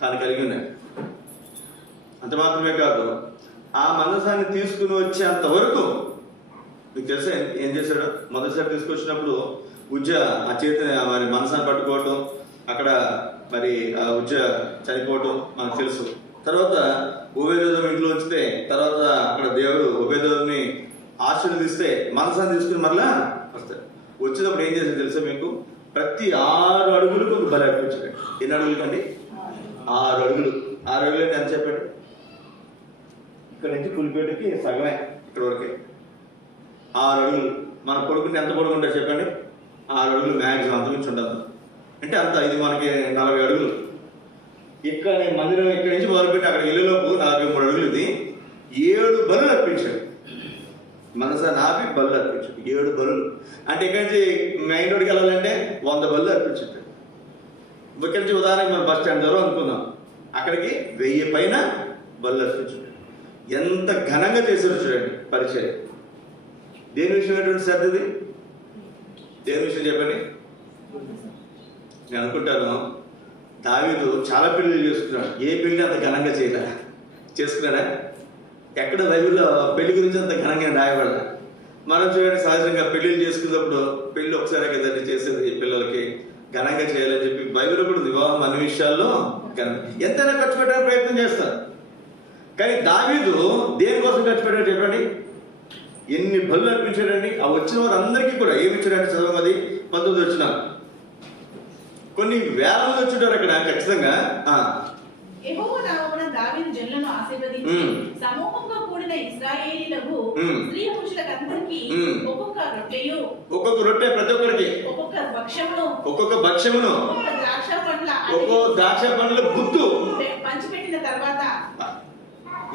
తాను కలిగి ఉన్నాడు. అంత మాత్రమే కాదు, ఆ మనసాన్ని తీసుకుని వచ్చేంత వరకు మీకు తెలుసా ఏం చేశాడు? మొదటిసారి తీసుకొచ్చినప్పుడు ఆ చేతిని మరి మనసాన్ని పట్టుకోవటం, అక్కడ మరి ఆ చనిపోవటం మనకు తెలుసు. తర్వాత ఓబేదోము ఇంట్లో ఉంచితే, తర్వాత అక్కడ దేవుడు ఓబేదోముని ఆశీర్వదిస్తే మనసాన్ని తీసుకుని మరలా వస్తాడు. వచ్చినప్పుడు ఏం చేశాడు తెలుసా మీకు? ప్రతి 6 అడుగులకు ఒక బలి అర్పించాడు. ఎన్ని అడుగులు కండి? 6 అడుగులు. 6 అడుగులు అంటే ఎంత చెప్పాడు? ఇక్కడ నుంచి పులిపేటకి సగమే, ఇక్కడ వరకే 6 అడుగులు. మన కొడుకుని ఎంత పొడుగుంటారు చెప్పండి? 6 అడుగులు మ్యాక్సిమం, అంత మించి ఉండదు. అంటే అంత, ఇది మనకి 40 అడుగులు. ఇక్కడ మందిరం ఇక్కడి నుంచి మొదలుపెట్టి అక్కడ వెళ్ళేలోపు 43 అడుగులు. ఇది 7 బలులు అర్పించాడు. మనస నాపి బలు అర్పించాడు. 7 బలులు. అంటే ఇక్కడి నుంచి మెయిన్ రోడ్కి వెళ్ళాలంటే 100 బలు అర్పించాడు. ఇక్కడి నుంచి ఉదాహరణకి మనం బస్ స్టాండ్ ద్వారా అనుకుందాం, అక్కడికి 1000 పైన బలు అర్పించాడు. ఎంత ఘనంగా చేశారు చూడండి పరిచయం. దేని విషయం ఏంటంటే శ్రద్ధది? దేని విషయం చెప్పండి? నేను అనుకుంటాను దావీదు చాలా పెళ్లిళ్ళు చేసుకున్నాడు. ఏ పెళ్లి అంత ఘనంగా చేసుకున్నాడా? ఎక్కడ బైబిల్లో పెళ్లి గురించి అంత ఘనంగా రాయబడదా? మనం చూడండి, సహజంగా పెళ్లిళ్ళు చేసుకున్నప్పుడు పెళ్లి ఒకసారి కదండి చేసేది, పిల్లలకి ఘనంగా చేయాలని చెప్పి బైబిల్లో కూడా వివాహం అన్ని విషయాల్లో ఎంతైనా ఖర్చు పెట్టడానికి ప్రయత్నం చేస్తారు. కానీ దావీదు దేనికోసం ఖర్చు పెట్టాడు చెప్పండి? ఎన్ని బలు అర్పించాడండి. ఆ వచ్చిన వారందరికీ కూడా ఏమి ఇచ్చాడంటే చదవది 19 వచ్చిన కొన్ని వేల మంది వచ్చుంటారు అక్కడ ఖచ్చితంగా. యెహోవా నామమున దావీదు జనులను ఆశీర్వదించి సమూహంగా కూడిన ఇశ్రాయేలీయులకు స్త్రీ పురుషులకందరికీ ఒక్కొక్క రొట్టెయు, ఒక్కొక్క రొట్టె ప్రతి ఒక్కరికి, ఒక్కొక్క భక్ష్యమును, ఒక్కొక్క ద్రాక్ష పండ్ల గుత్తు పంచిపెట్టిన తర్వాత,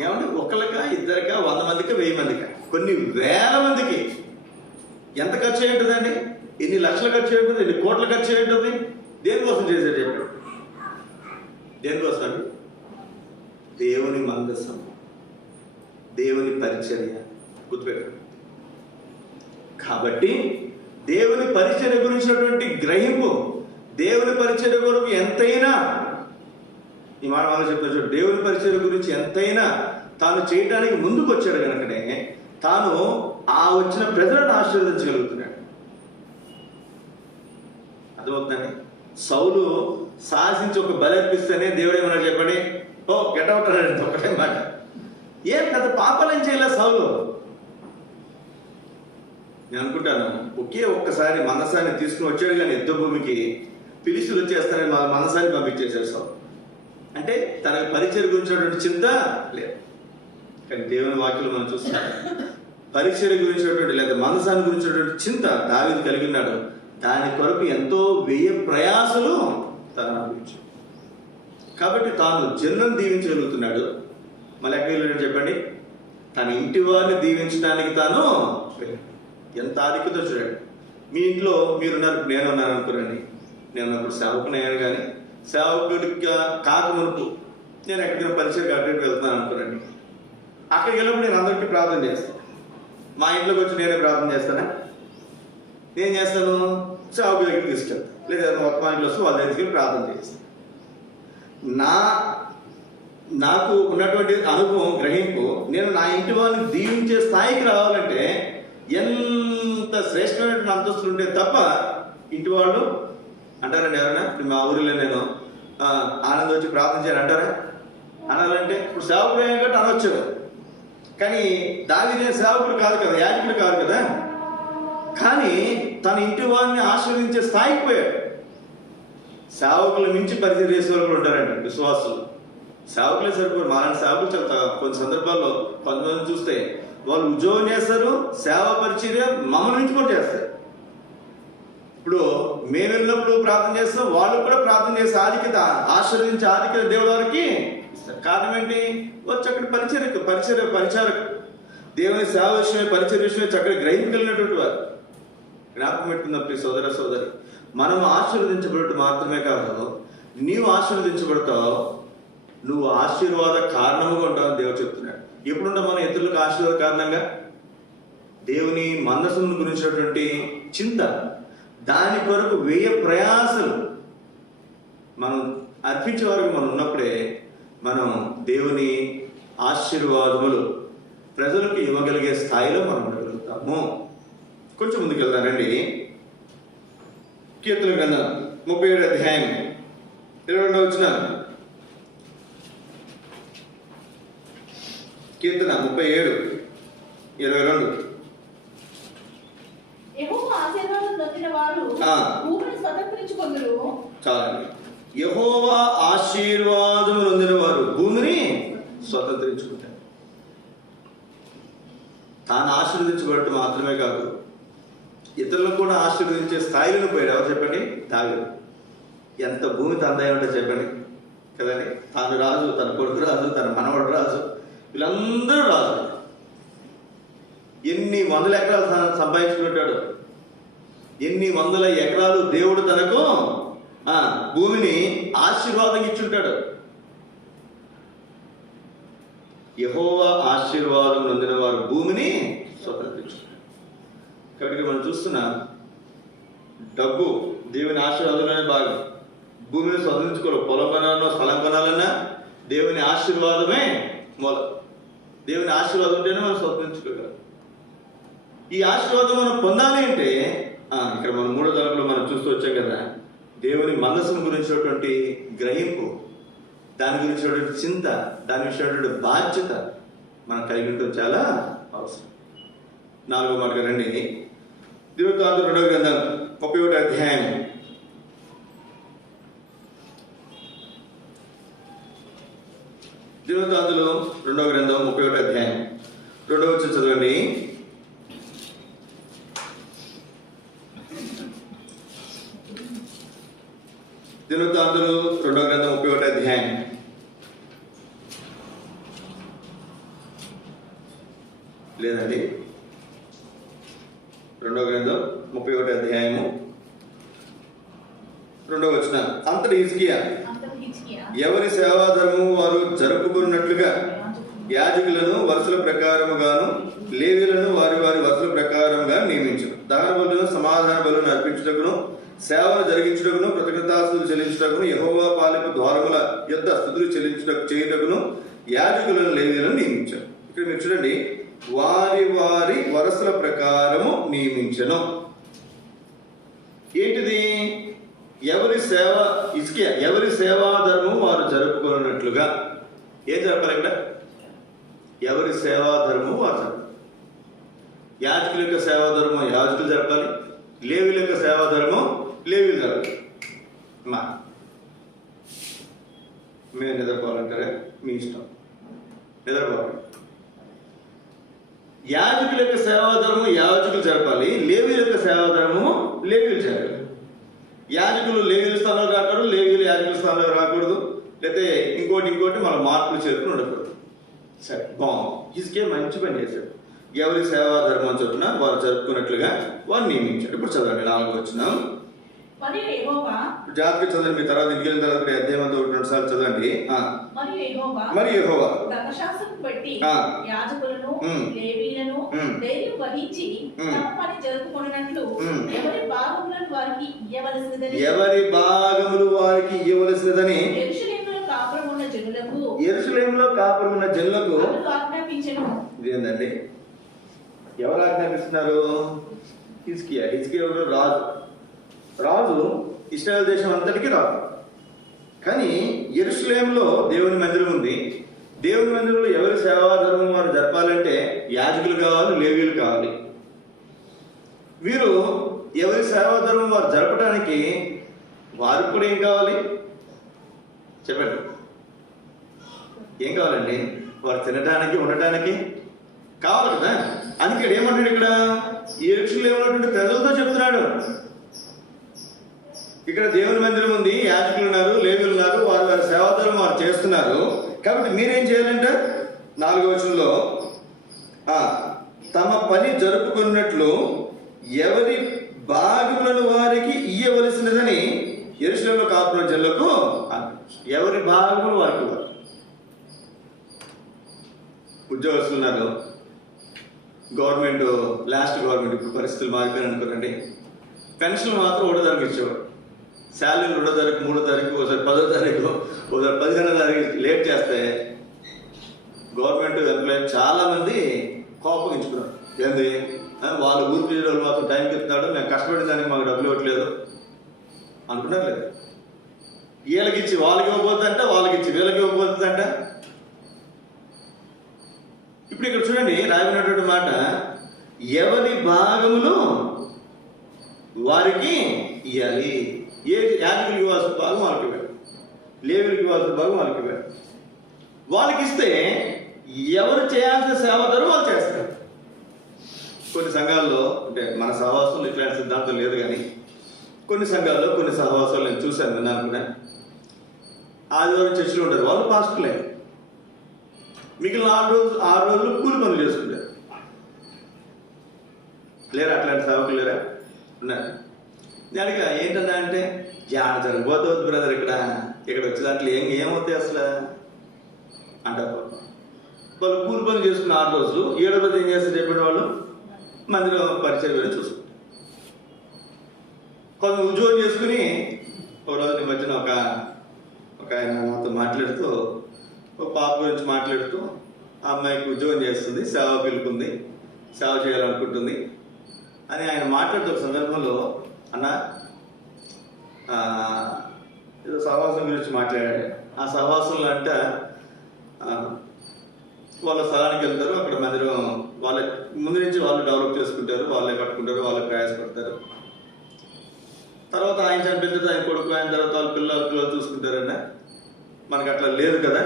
ఏమంటే ఒకళ్ళక, ఇద్దరిక, 100 మందికి, 1000 మందికి, కొన్ని వేల మందికి ఎంత ఖర్చు అయి ఉంటుందండి? ఎన్ని లక్షల ఖర్చు అయి ఉంటుంది? ఎన్ని కోట్ల ఖర్చు అయి ఉంటుంది? దేనికోసం చేశాడు చెప్పాడు? దేనికోసం? దేవుని మందసం, దేవుని పరిచర్య. గుర్తుపెట్టాడు. కాబట్టి దేవుని పరిచర్య గురించినటువంటి గ్రహింపు, దేవుని పరిచర్య కొరకు ఎంతైనా, ఈ మాట వాళ్ళు చెప్తారు చూడు, దేవుని పరిచర్య గురించి ఎంతైనా తాను చేయడానికి ముందుకు వచ్చాడు కనుకనే తాను ఆ వచ్చిన ప్రజలను ఆశీర్వదించగలుగుతున్నాడు. అర్థమవుతుందండి? సౌలు సాహసించి ఒక బలి అర్పిస్తేనే దేవుడు ఏమన్నాడు చెప్పండి? ఓ గెట్ అవుట్ అన్నాడు. ఒకటే మాట. ఏం పెద్ద పాపాలేం చేయలే సౌలు. నేను అనుకుంటాను ఒకే ఒక్కసారి మనసాన్ని తీసుకుని వచ్చాడు, కానీ యుద్ధ భూమికి ఫిలిష్తీయులు వచ్చేస్తారని మనసాన్ని పంపించేశాడు సౌలు. అంటే తనకు పరిచర్య గురించినటువంటి చింత లేదు. కానీ దేవుని వాక్యం మనం చూస్తున్నాం, పరిచర్య గురించినటువంటి లేదా మనసాన్ని గురించినటువంటి చింత దావీదు కలిగి ఉన్నాడు. దాని కొరకు ఎంతో వ్యయ ప్రయాసలు తను అనుభవించాడు. కాబట్టి తాను జనులను దీవించగలుగుతున్నాడు. మళ్ళీ ఎక్కడ వెళ్ళాడు చెప్పండి? తన ఇంటి వారిని దీవించడానికి తాను ఎంత ఆధిక్యత చూడండి. మీ ఇంట్లో మీరున్నారు, నేను ఉన్నాను అనుకోరండి. నేను అప్పుడు సేవకునయ్యాను, కానీ సేవకుడిగా కాకమునుపు నేను ఎక్కడికైనా పరిచయం అక్కడికి వెళ్తున్నాను అనుకోరండి. అక్కడికి వెళ్ళినప్పుడు నేను అందరికీ ప్రార్థన చేస్తాను. మా ఇంట్లోకి వచ్చి నేనే ప్రార్థన చేస్తానా? నేను చేస్తాను, సేవకుడి దగ్గరికి తీసుకెళ్తాను, లేదా మా ఇంట్లో వస్తే వాళ్ళ దగ్గరికి ప్రార్థన చేస్తాను. నాకు ఉన్నటువంటి అనుభవం, గ్రహింపు, నేను నా ఇంటి వాళ్ళని దీవించే స్థాయికి రావాలంటే ఎంత శ్రేష్టమైనటువంటి అంతస్తులు ఉంటే తప్ప ఇంటి వాళ్ళు అంటారండి ఎవరైనా? ఇప్పుడు మా ఊరిలో నేను ఆనందం వచ్చి ప్రార్థన చేయాలి అంటారా? అనాలంటే ఇప్పుడు సేవకుడు అయ్యాం కాబట్టి అనొచ్చు. కానీ దావీదు సేవకుడు కాదు కదా, యాజకుడు కాదు కదా. కానీ తన ఇంటి వారిని ఆశీర్వదించే స్థాయికి పోయాడు. సేవకులు మించి పరిచయం చేసే వాళ్ళు కూడా ఉంటారండి విశ్వాసులు. సేవకులే సరిపోరు. మాలాంటి సేవకులు చాలా కొన్ని సందర్భాల్లో కొంతమంది చూస్తే వాళ్ళు ఉద్యోగం చేస్తారు, సేవ పరిచర్య మమ్మల్ని నుంచి కూడా చేస్తారు. ఇప్పుడు మేము వెళ్ళినప్పుడు ప్రార్థన చేస్తాం, వాళ్ళు కూడా ప్రార్థన చేసే ఆధిక్యత, ఆశీర్వదించే ఆధిక్యత దేవుడి వారికి ఇస్తారు. కారణం ఏంటి? వచ్చి అక్కడ పరిచారకు దేవుని సేవ విషయమే, పరిచర్య విషయమే చక్కగా గ్రహించగలిగినటువంటి వారు. జ్ఞాపకం పెట్టుకున్నప్పుడు సోదర సోదరి, మనం ఆశీర్వదించబడటం మాత్రమే కాదు, నీవు ఆశీర్వదించబడతావు, నువ్వు ఆశీర్వాద కారణముగా ఉంటావు దేవుడు చెప్తున్నాడు. ఎప్పుడుంటాం మనం ఇతరులకు ఆశీర్వాద కారణంగా? దేవుని మందసమును గురించినటువంటి చింత, దాని కొరకు వ్యయ ప్రయాసలు మనం అర్పించే వరకు మనం ఉన్నప్పుడే మనం దేవుని ఆశీర్వాదములు ప్రజలకు ఇవ్వగలిగే స్థాయిలో మనం ఉండగలుగుతాము. కొంచెం ముందుకు వెళ్తానండి. కీర్తన గ్రంథం 37 అధ్యాయం 22 వచనం. కీర్తన 37:22. యెహోవా ఆశీర్వాదం పొందిన వారు భూమిని స్వతంత్ర యెహోవా ఆశీర్వాదము నొందిన వారు భూమిని స్వతంత్రించుకుంటారు. తాను ఆశీర్వదించబడటం మాత్రమే కాదు, ఇతరులను కూడా ఆశీర్వదించే స్థాయిలను పోయాడు. ఎవరు చెప్పండి? దావీదు. ఎంత భూమి తందై ఉంటే చెప్పండి కదండి. తాను రాజు, తన కొడుకు రాజు, తన మనవడు రాజు, వీళ్ళందరూ రాజు. ఎన్ని వందల ఎకరాలు సంపాదించుకుంటాడు, ఎన్ని వందల ఎకరాలు దేవుడు తనకు భూమిని ఆశీర్వాదం ఇచ్చుంటాడు. యెహోవా ఆశీర్వాదం నొందిన వారు భూమిని స్వతంత్రించుకుంటారు. కాబట్టి మనం చూస్తున్నాం, డబ్బు దేవుని ఆశీర్వాదంలోనే భాగం. భూమిని స్వతంత్రించుకోవాలి. పొలం కొనాలన్నా, స్థలం కొనాలన్నా దేవుని ఆశీర్వాదమే మూలం. దేవుని ఆశీర్వాదం ఉంటేనే మనం స్వతంత్రించుకోగలం. ఈ ఆశీర్వాదం మనం పొందాలి అంటే ఇక్కడ మనం 3వ తరగతిలో మనం చూస్తూ వచ్చాం కదా, దేవుని మనస్సును గురించినటువంటి గ్రహింపు, దాని గురించినటువంటి చింత, దాని గురించినటువంటి బాధ్యత మనం కలిగి ఉండటం చాలా అవసరం. 4వ మాటగా రండి, దినవృత్తాంతం 2వ గ్రంథం 31వ అధ్యాయం. దినవృత్తాంతంలో 2వ గ్రంథం 31వ అధ్యాయం 2వ వచనం చదవండి. దినవృత్తాంతంలో 2వ గ్రంథం 31వ అధ్యాయం లేదండి, 2వ గ్రంథం 31వ అధ్యాయము 2వ వచనం. అంతటి హిజ్కియా ఎవరి సేవాధర్మము వారు జరుపుకున్నట్లుగా యాజకులను వరుసల ప్రకారముగాను, లేవీయులను వారి వారి వరుసల ప్రకారముగా నియమించను. దహన బలులను, సమాధాన బలులను అర్పించుటకును, సేవలు జరిగించుటకును, కృతజ్ఞతాస్తుతులు చెల్లించుటకును, యెహోవా పాలెపు ద్వారముల యొద్ద స్తుతులు చేయుటకును యాజకులను, లేవీయులను నియమించారు. ఇక్కడ మీరు చూడండి, వారి వారి వరుసల ప్రకారము నియమించను. ఏంటిది? ఎవరి సేవాధర్మం వారు జరుపుకున్నట్లుగా. ఏం జరపాలి ఇక్కడ? ఎవరి సేవాధర్మం వారు జరపాలి. యాజకుల యొక్క సేవాధర్మం యాజకులు జరపాలి, లేవీయుల యొక్క సేవాధర్మం లేవీయులు జరపాలి. మేము నిద్రపోవాలంటారా? మీ ఇష్టం, నిద్రపోవాలి. యాజకుల యొక్క సేవాధర్మం యాజకులు జరపాలి, లేవీయుల యొక్క సేవాధర్మము లేవీయులు జరపాలి. యాజకులు లేవీయుల స్థానంలో రాకూడదు, లేవీయులు యాజకుల స్థానంలో రాకూడదు, లేకపోతే ఇంకోటి మన మార్పులు చేరుకుని ఉండకూడదు. సరే, బాగుంది. హిజ్కియా మంచి పని చేశాడు. ఎవరి సేవాధర్మం చొప్పున వారు జరుపుకున్నట్లుగా వారు నియమించాడు. ఇప్పుడు చదవండి 4వ వచనం. జాగ్రత్తగా చదవండి. మీ తర్వాత ఇంటికి వెళ్ళిన తర్వాత అధ్యాయం అంతా 2 సార్లు చదవండి. మరి యెహోవా ధర్మశాస్త్రం బట్టి యాజకులను, లేవీయులను ధైర్యం వహించి తమ పని జరుపుకొనున్నట్లు ఎవరి భాగములను వారికి ఇయ్యవలసినదని యెరూషలేములో కాపురం ఉన్న జనులకు ఆజ్ఞాపించెను. ఇదేంటండి? ఎవరు ఆజ్ఞాపిస్తున్నారు? హిజ్కియా. ఎవరు? రాజు ఇశ్రాయేలు దేశం అంతటికి రాదు. కానీ యెరూషలేములో దేవుని మందిరం ఉంది. దేవుని మందిరంలో ఎవరి సేవాధర్మం వారు జరపాలంటే యాజకులు కావాలి, లేవీయులు కావాలి. వీరు ఎవరి సేవాధర్మం వారు జరపడానికి వారికి కూడా ఏం కావాలి చెప్పండి? ఏం కావాలండి? వారు తినడానికి, ఉండటానికి కావాలి కదా. అందుకే ఏమంటాడు ఇక్కడ? యెరూషలేములో ప్రజలతో చెప్తున్నాడు. ఇక్కడ దేవుని మందిరం ఉంది, యాజకులు ఉన్నారు, లేవీయులు ఉన్నారు, వారి వారి సేవాధర్మం వారు చేస్తున్నారు. కాబట్టి మీరేం చేయాలంటే 4వ వచనంలో తమ పని జరుపుకున్నట్లు ఎవరి భాగములను వారికి ఇయ్యవలసినదని యెరూషలేములో కాపురం జనులకు. ఎవరి భాగములు వారికి ఉద్యోగస్తులు ఉన్నారు. లాస్ట్ గవర్నమెంట్ ఇప్పుడు పరిస్థితులు మారిపోయిన అనుకోండి, పెన్షన్లు మాత్రం 1వ తారీఖు ఇచ్చేవాడు. శాలరీలు 2వ తారీఖు, 3వ తారీఖు, ఒకసారి 10వ తారీఖు, ఒకసారి 15వ తారీఖు లేట్ చేస్తే గవర్నమెంట్ ఎంప్లాయీ చాలా మంది కోపగించుకున్నారు. ఏంది? వాళ్ళ ఊరి వాళ్ళు మాత్రం టైంకి ఇస్తున్నాడు, మేము కష్టపడిన దానికి మాకు డబ్బులు ఇవ్వట్లేదు అనుకున్నారు. లేదు, వీళ్ళకి ఇచ్చి వాళ్ళకి ఇవ్వబోతుందంట, వాళ్ళకి ఇచ్చి వీళ్ళకి ఇవ్వబోతుందంట. ఇప్పుడు ఇక్కడ చూడండి రాయబడినటువంటి మాట, ఎవరి భాగములు వారికి ఇవ్వాలి. ఏ యాజకులు ఇవ్వాల్సిన భాగం వాళ్ళకి ఇవ్వాలి. లేవీయులకు ఇవ్వాల్సిన భాగం వాళ్ళకి ఇవ్వాలి. వాళ్ళకి ఇస్తే ఎవరు చేయాల్సిన సేవ ధర వాళ్ళు చేస్తారు. కొన్ని సంఘాల్లో, అంటే మన సహవాసంలో ఇట్లాంటి సిద్ధాంతం లేదు, కానీ కొన్ని సంఘాల్లో కొన్ని సహవాసాలు నేను చూశాను, విన్నాను కూడా. ఆదివారం చర్చిలో ఉంటారు, వాళ్ళు పాస్టర్లే. మిగిలిన 6 రోజులు కూలి పనులు చేసుకుంటారు. లేరా అట్లాంటి సేవకులు? లేరా? ఉన్నారు. దానికి ఏంటన్నా అంటే, జాన జరగబోతుంది బ్రదర్, ఇక్కడ వచ్చే దాంట్లో ఏమవుతాయి అసలు అంటారు. వాళ్ళు కూలి పనులు చేసుకున్న 6 రోజులు, 7వ రోజు ఏం చేస్తారు చెప్పిన వాళ్ళు? మందిలో పరిచయం వేరే చూసుకుంటారు. కొంత ఉద్యోగం చేసుకుని ఒక రోజు ఈ మధ్యన ఒక ఆయన నాతో మాట్లాడుతూ, ఒక పాప గురించి మాట్లాడుతూ, ఆ అమ్మాయికి ఉద్యోగం చేస్తుంది, సేవ పిలుపుంది, సేవ చేయాలనుకుంటుంది అని ఆయన మాట్లాడుతూ ఒక సందర్భంలో, అన్న ఏదో సహవాసం గురించి మాట్లాడాడు. ఆ సహవాసంలో అంట వాళ్ళ స్థలానికి వెళ్తారు, అక్కడ మందిరం వాళ్ళ ముందు నుంచి వాళ్ళు డెవలప్ చేసుకుంటారు, వాళ్ళే కట్టుకుంటారు, వాళ్ళే ప్రయాసపడతారు. తర్వాత ఆయన చనిపోయిన ఆయన కొడుకు, ఆయన తర్వాత వాళ్ళ పిల్లలు చూసుకుంటారంట. మనకు అట్లా లేదు కదా,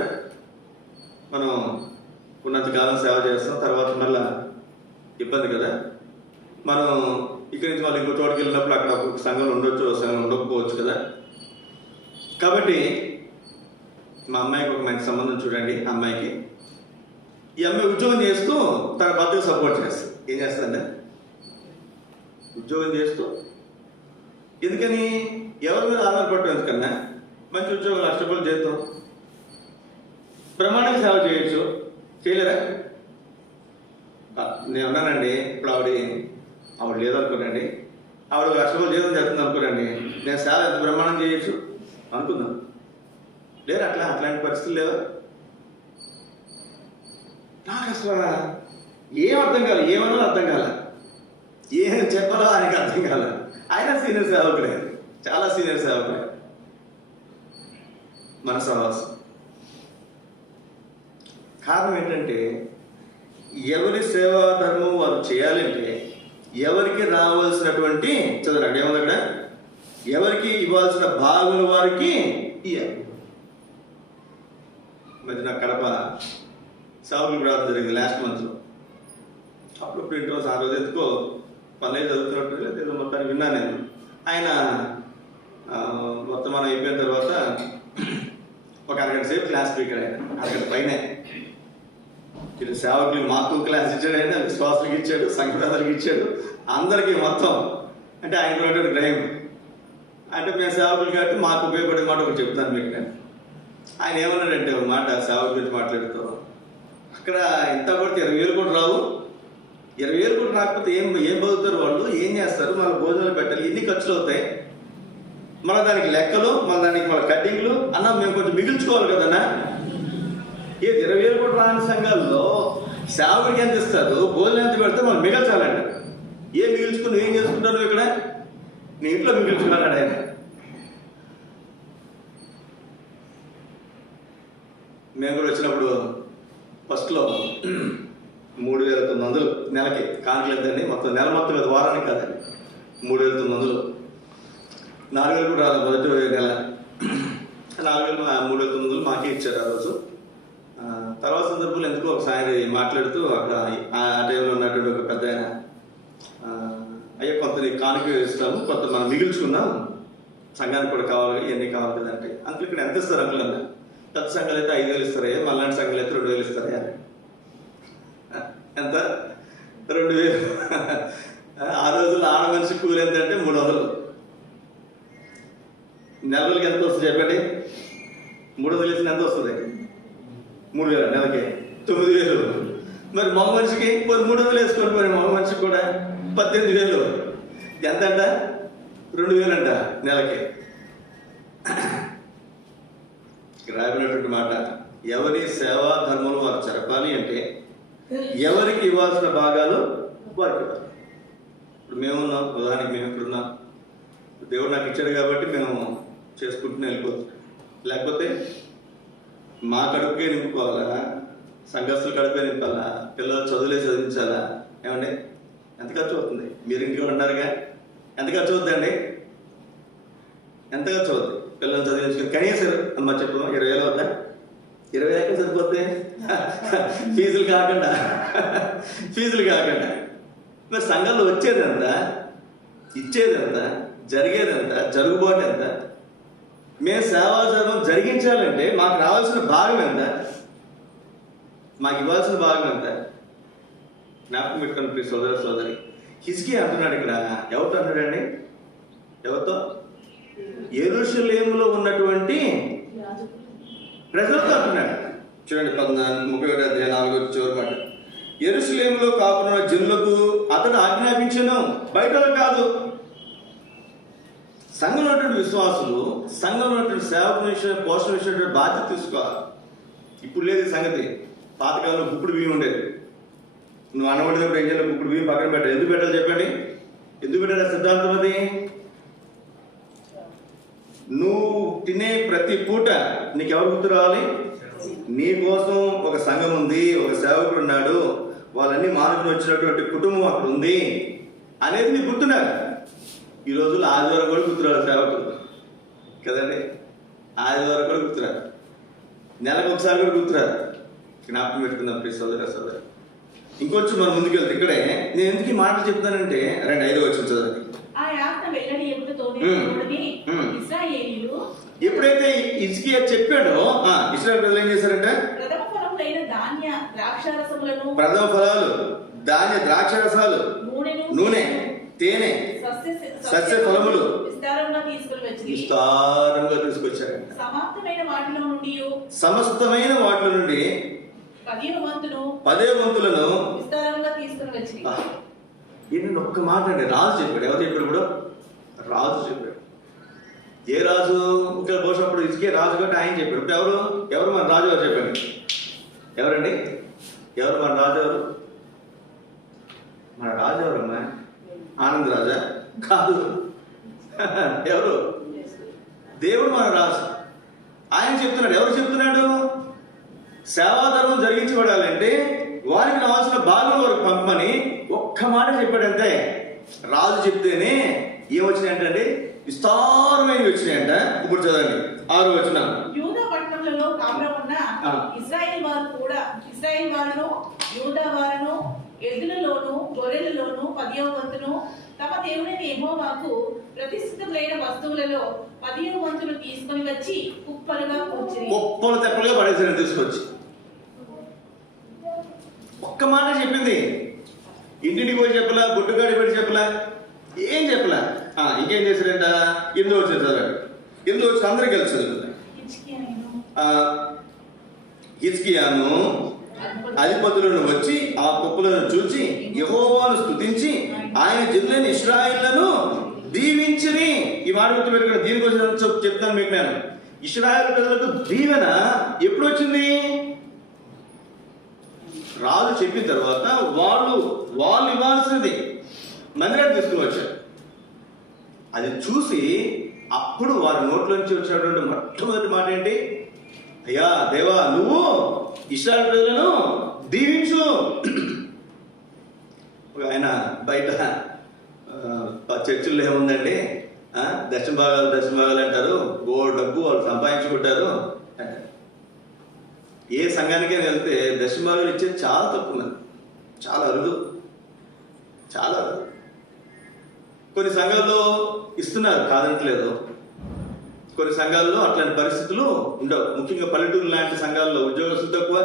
మనం ఉన్నంతకాలం సేవ చేస్తాం, తర్వాత మళ్ళీ ఇబ్బంది కదా. మనం ఇక్కడి నుంచి వాళ్ళు ఇంకో చోటుకి వెళ్ళినప్పుడు అక్కడ ఒక సంఘం ఉండొచ్చు, ఒక సంఘం ఉండకపోవచ్చు కదా. కాబట్టి మా అమ్మాయికి ఒక మంచి సంబంధం చూడండి. ఆ అమ్మాయికి, ఈ అమ్మాయి ఉద్యోగం చేస్తూ తన భర్తకు సపోర్ట్ చేస్తుంది. ఏం చేస్తుందంటే ఉద్యోగం చేస్తూ, ఎందుకని ఎవరి మీద ఆధారపడటం ఎందుకన్నా, మంచి ఉద్యోగం కష్టపడి చేస్తాం, ప్రమాణానికి సేవ చేయొచ్చు. చేయలేరా? నేను అన్నానండి, ఇప్పుడు ఆవిడ లేదనుకోనండి, ఆవిడ కష్టపడి జీతం చేస్తుంది అనుకోనండి, నేను సేవ ఎంత ప్రమాణం చేయొచ్చు అనుకుందాం. లేరు అట్లాంటి పరిస్థితులు లేవా? నాకు అసలు ఏం అర్థం కాలే, ఏమన్నా అర్థం కాల, ఏం చెప్పాలో ఆయనకి అర్థం కాల. ఆయన సీనియర్ సేవకుడే, చాలా సీనియర్ సేవకుడే. మన సహవాసం కారణం ఏంటంటే, ఎవరి సేవా ధర్మం వారు చేయాలంటే ఎవరికి రావాల్సినటువంటి, చదవండి ఏమన్నా, ఎవరికి ఇవ్వాల్సిన భాగం వారికి ఇవ్వాలి. మరి నాకు కడప సేవకులు రావడం జరిగింది లాస్ట్ మంత్లో. అప్పుడప్పుడు ఇంట్లో ఆ రోజు ఎందుకో పనులు చదువుతున్నట్టు ఏదో మొత్తాన్ని విన్నాను నేను. ఆయన మొత్తం మనం అయిపోయిన తర్వాత ఒక అరగంట సేపు క్లాస్ స్పీకర్, ఆయన అరగంట పైనే ఇది సేవకులు మాకు క్లాస్ ఇచ్చాడు, ఆయన విశ్వాసులకు ఇచ్చాడు, సంఘాలకు ఇచ్చాడు, అందరికీ మొత్తం. అంటే ఆయనకున్నటువంటి గ్రహం అంటే మేము సేవకులు కాబట్టి మాకు ఉపయోగపడే మాట ఒకటి చెప్తాను మీకు. నేను ఆయన ఏమన్నాడంటే ఒక మాట సేవకుల గురించి మాట్లాడుతూ, అక్కడ ఇంత పడితే 20,000 కూడా రావు, 20,000 కూడా రాకపోతే ఏం బతుకుతారు వాళ్ళు, ఏం చేస్తారు, మళ్ళీ భోజనాలు పెట్టాలి, ఎన్ని ఖర్చులు అవుతాయి, మళ్ళీ దానికి లెక్కలు, మళ్ళీ దానికి మళ్ళీ కట్టింగ్లు అన్నా, మేము కొంచెం మిగిల్చుకోవాలి కదన్నా. 20,000 కూడా రాని సంఘాల్లో సేవకుడికి ఎంత ఇస్తారు, భోజనం ఎంత పెడితే మనం మిగల్చాలంట. ఏం మిగిల్చుకుని ఏం చేసుకుంటాను ఇక్కడ, నీ ఇంట్లో మిగిల్చుకున్నాడు ఆయన. మేము కూడా వచ్చినప్పుడు ఫస్ట్లో 3,900 నెలకి కానుకలేదండి, మొత్తం నెల మొత్తం మీద, వారానికి కాదండి, 3,900. 4,000 కూడా రాలేదు మొదటి నెల. 3,900 మాకే ఇచ్చారు ఆ రోజు. తర్వాత సందర్భంలో ఎందుకో ఒకసారి మాట్లాడుతూ అక్కడ ఆ టైంలో ఉన్నటువంటి ఒక పెద్ద ఆయన, అయ్యా కొంత కానుక ఇస్తాము, కొంత మనం మిగిల్చుకున్నాం, సంఘానికి కూడా కావాలి, ఇవన్నీ కావాలి కదంటే, అందులో ఇక్కడ ఎంత ఇస్తారు అంకుల్ అన్న. పెద్ద సంఘాలు అయితే 5,000 ఇస్తారయ్యా, మళ్ళాంటి సంఘాలు అయితే 2,000 ఇస్తారయ్యా. ఎంత? 2,000. ఆ రోజుల్లో ఆడ మనిషి కూలి ఎంత అంటే 300. నెల రోజులకి ఎంత వస్తుంది చెప్పండి? 300 ఇచ్చిన ఎంత వస్తుంది? 3,000 నెలకి 9,000. మరి మగ మనిషికి 300 వేసుకోండి, మరి మగ మనిషికి కూడా 18,000. ఎంత అంట? 2,000 అంట నెలకి. రాబినటువంటి మాట, ఎవరి సేవా ధర్మం వారు జరపాలి అంటే ఎవరికి ఇవ్వాల్సిన భాగాలు వారికి ఇవ్వాలి. ఇప్పుడు మేమున్నాం, ఉదాహరణకి మేము ఇక్కడున్నాం, దేవుడు నాకు ఇచ్చాడు కాబట్టి మేము చేసుకుంటూనే వెళ్ళిపోతున్నాం. లేకపోతే మా కడుపుకే నింపుకోవాలా, సంఘస్థుల కడుపే నింపాలా, పిల్లలు చదువులే చదివించాలా? ఏమండి ఎంత ఖర్చు అవుతుంది? మీరు ఇంటికి ఉన్నారుగా, ఎంత ఖర్చు అవుతుందండి? ఎంత ఖర్చు అవుతుంది? పిల్లల్ని చదివించుకుని కనీసం అమ్మ చెప్పు 20,000 వద్దా? 20 ఎక్కడ సరిపోతే ఫీజులు కాకుండా మరి సంఘంలో వచ్చేదంత, ఇచ్చేదంత, జరిగేదంత, జరుగుబాటు ఎంత? మేము సేవాధర్మం జరిగించాలంటే మాకు రావాల్సిన భాగం ఎంత? మాకు ఇవ్వాల్సిన భాగం ఎంత? జ్ఞాపకం పెట్టుకుని ప్లీజ్ సోదరి. హిజ్కియా అంటున్నాడు ఇక్కడ. ఎవరితో అంటాడండి? ఎవరితో? యెరూషలేములో ఉన్నటువంటి ప్రజలతో అంటున్నాడు. చూడండి 31 చివరి మాట. యెరూషలేములో కాపున్న జనులకు అతడు ఆజ్ఞాపించను, బయట కాదు. సంఘంలో ఉన్నటువంటి విశ్వాసులు, సంఘంలో ఉన్నటువంటి సేవకు విషయం, పోషణ విషయం బాధ్యత తీసుకోవాలి. ఇప్పుడు లేదు ఈ సంగతి. పాతకాలంలో గుప్పుడు బియ్యం ఉండేది. నువ్వు అన్నబడినప్పుడు ఏం చేయాలి? గుప్పుడు బియ్యం పక్కన పెట్టాలి. ఎందుకు పెట్టాలి చెప్పండి? ఎందుకు పెట్టాలి? సిద్ధాంతం అది. నువ్వు తినే ప్రతి పూట నీకెవరు గుర్తు రావాలి? నీ కోసం ఒక సంఘం ఉంది, ఒక సేవకుడు ఉన్నాడు, వాళ్ళన్నీ మానుకుని వచ్చినటువంటి కుటుంబం అక్కడ ఉంది అనేది నీకు గుర్తున్నారు. ఈ రోజుల్లో ఆదివారం కూడా గుర్తురాడు సేవకుడు కదండి. ఆదివారం కూడా గుర్తురారు, నెలకు ఒకసారి కూడా గుర్తురారు. జ్ఞాపకం పెట్టుకుందాం ప్లీజ్ సోదరి. ఇంకొంచెం మనం ముందుకెళ్తే ఇక్కడే నేను ఎందుకు ఈ మాటలు చెప్తానంటే 5వ వచనం చదవండి. ఎప్పుడైతే హిజ్కియా చెప్పాడో ఇశ్రాయేలు ప్రజలు ఏం చేశారంటే ప్రథమ ఫలాలు, ధాన్య ద్రాక్షరసాలు, నూనె, తేనె, సస్య ఫలములు విస్తారంగా తీసుకొచ్చారంట. సమస్తమైన వాటిలో నుండి 10 వంతులను ఏంటంటే ఒక్క మాట అండి. రాజు చెప్పాడు. ఎవరు చెప్పాడు? కూడా రాజు చెప్పాడు. ఏ రాజు? ఇక్కడ పోసినప్పుడు ఇసుకే రాజు కాబట్టి ఆయన చెప్పాడు. ఇప్పుడు ఎవరు మన రాజు ఎవరు చెప్పండి? ఎవరండి? ఎవరు మన రాజు? ఎవరు మన రాజు? ఎవరమ్మా? ఆనంద్ రాజా? కాదు. ఎవరు? దేవుడు మన రాజు. ఆయన చెప్తున్నాడు. ఎవరు చెప్తున్నాడు? సేవాధర్మం జరిగించబడాలంటే వారికి రావాల్సిన భాగం వరకు పంపమని ఒక్క మాట చెప్పాడు అంతే. రాజు చెప్తేనే ఏమొచ్చినాయంటే విస్తారమైన వచ్చినాయంట. ఇప్పుడు చదవండి 6వ వచనం. యూదా పట్టణంలో కాపురం ఉన్న ఇశ్రాయేలు వారును యూదా వారును ఎద్దులలోను గొర్రెలలోను 10వ వంతును తమ దేవుడైన యెహోవాకు ప్రతిష్ఠితమైన వస్తువులలో 10వ వంతులు తీసుకొని వచ్చి కుప్పలుగా పడేసారు. తీసుకొచ్చి ఒక్క మాట చెప్పింది. ఇంటికి పోయి చెప్పలా, గుట్టుగాడి పెట్టి చెప్పలా, ఏం చెప్పలా. ఇంకేం చేశారంట? 8వ వచనం చదవండి. 8వ వచనం అందరికీ కలిసి చదువుతారు. హిజ్కియాను అధిపతులను వచ్చి ఆ కుప్పలను చూచి యెహోవాను స్తుతించి ఆయన జనులైన ఇశ్రాయేలును దీవించిరి. ఈ మాట గుర్తుపెట్టుకుని దీనికోసం చెప్తాను మీకు నేను. ఇశ్రాయేలు ప్రజలకు దీవెన ఎప్పుడు వచ్చింది? రాజు చెప్పిన తర్వాత వాళ్ళు ఇవ్వాల్సినది మందిరాన్ని తీసుకుని వచ్చారు. అది చూసి అప్పుడు వారి నోట్లోంచి వచ్చినటువంటి మొట్టమొదటి మాట ఏంటి? అయ్యా దేవా, నువ్వు ఇశ్రాయేలు ప్రజలను దీవించు. ఆయన బయట చర్చిల్లో ఏముందండి, దశమ భాగాలు అంటారు, డబ్బు వాళ్ళు సంపాదించుకుంటారు. ఏ సంఘానికైనా వెళ్తే దశమ భాగాలు ఇచ్చేది చాలా తక్కువ, చాలా అరుదు. కొన్ని సంఘాల్లో ఇస్తున్నారు, కాదంటలేదు. కొన్ని సంఘాల్లో అట్లాంటి పరిస్థితులు ఉండవు. ముఖ్యంగా పల్లెటూరు లాంటి సంఘాల్లో ఉద్యోగస్తులు తక్కువ,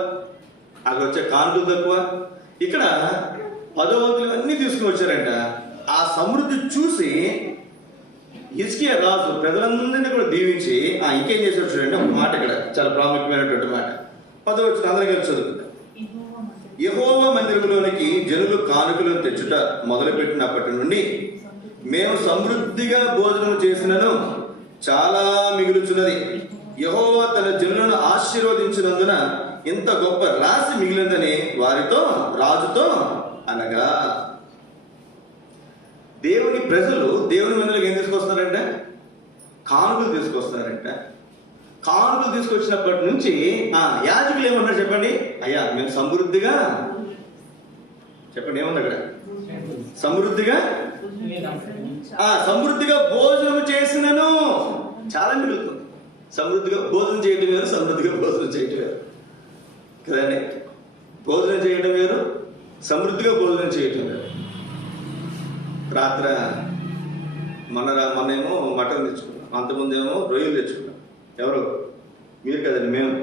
అక్కడ వచ్చే కానుకలు తక్కువ. ఇక్కడ 10వ వంతులు అన్నీ తీసుకుని వచ్చారంట. ఆ సమృద్ధి చూసి హిజ్కియా రాజు ప్రజలందరినీ కూడా దీవించి ఇంకేం చేశారు చూడండి. ఒక మాట ఇక్కడ చాలా ప్రాముఖ్యమైనటువంటి మాట. 10వ వచనం అందరూ కలిసి చదువుకుంటాం. యెహోవా మందిరంలోనికి జనులు కానుకలను తెచ్చుట మొదలుపెట్టినప్పటి నుండి మేము సమృద్ధిగా భోజనం చేసినను చాలా మిగులుచున్నది. యెహోవా తన జనులను ఆశీర్వదించినందున ఇంత గొప్ప రాశి మిగిలిందని వారితో రాజుతో అనగా, దేవుని ప్రజలు దేవుని మందిలోకి ఏం తీసుకొస్తున్నారంటే? కానుకలు తీసుకొస్తున్నారంట. కానుకలు తీసుకొచ్చినప్పటి నుంచి యాజకులు ఏమన్నారు చెప్పండి? అయ్యా మేము సమృద్ధిగా, చెప్పండి ఏమన్నా అక్కడ? సమృద్ధిగా భోజనం చేసినను. చాలా మిగులుతుంది. సమృద్ధిగా భోజనం చేయడం వేరు, సమృద్ధిగా భోజనం చేయడం వేరు కదండి. భోజనం చేయడం వేరు, సమృద్ధిగా భోజనం చేయటం వేరు. రాత్ర మొన్నేమో మటన్ తెచ్చుకున్నాం, అంతకుముందేమో రొయ్యలు తెచ్చుకున్నాం. ఎవరు? మీరు కదండి, మేము.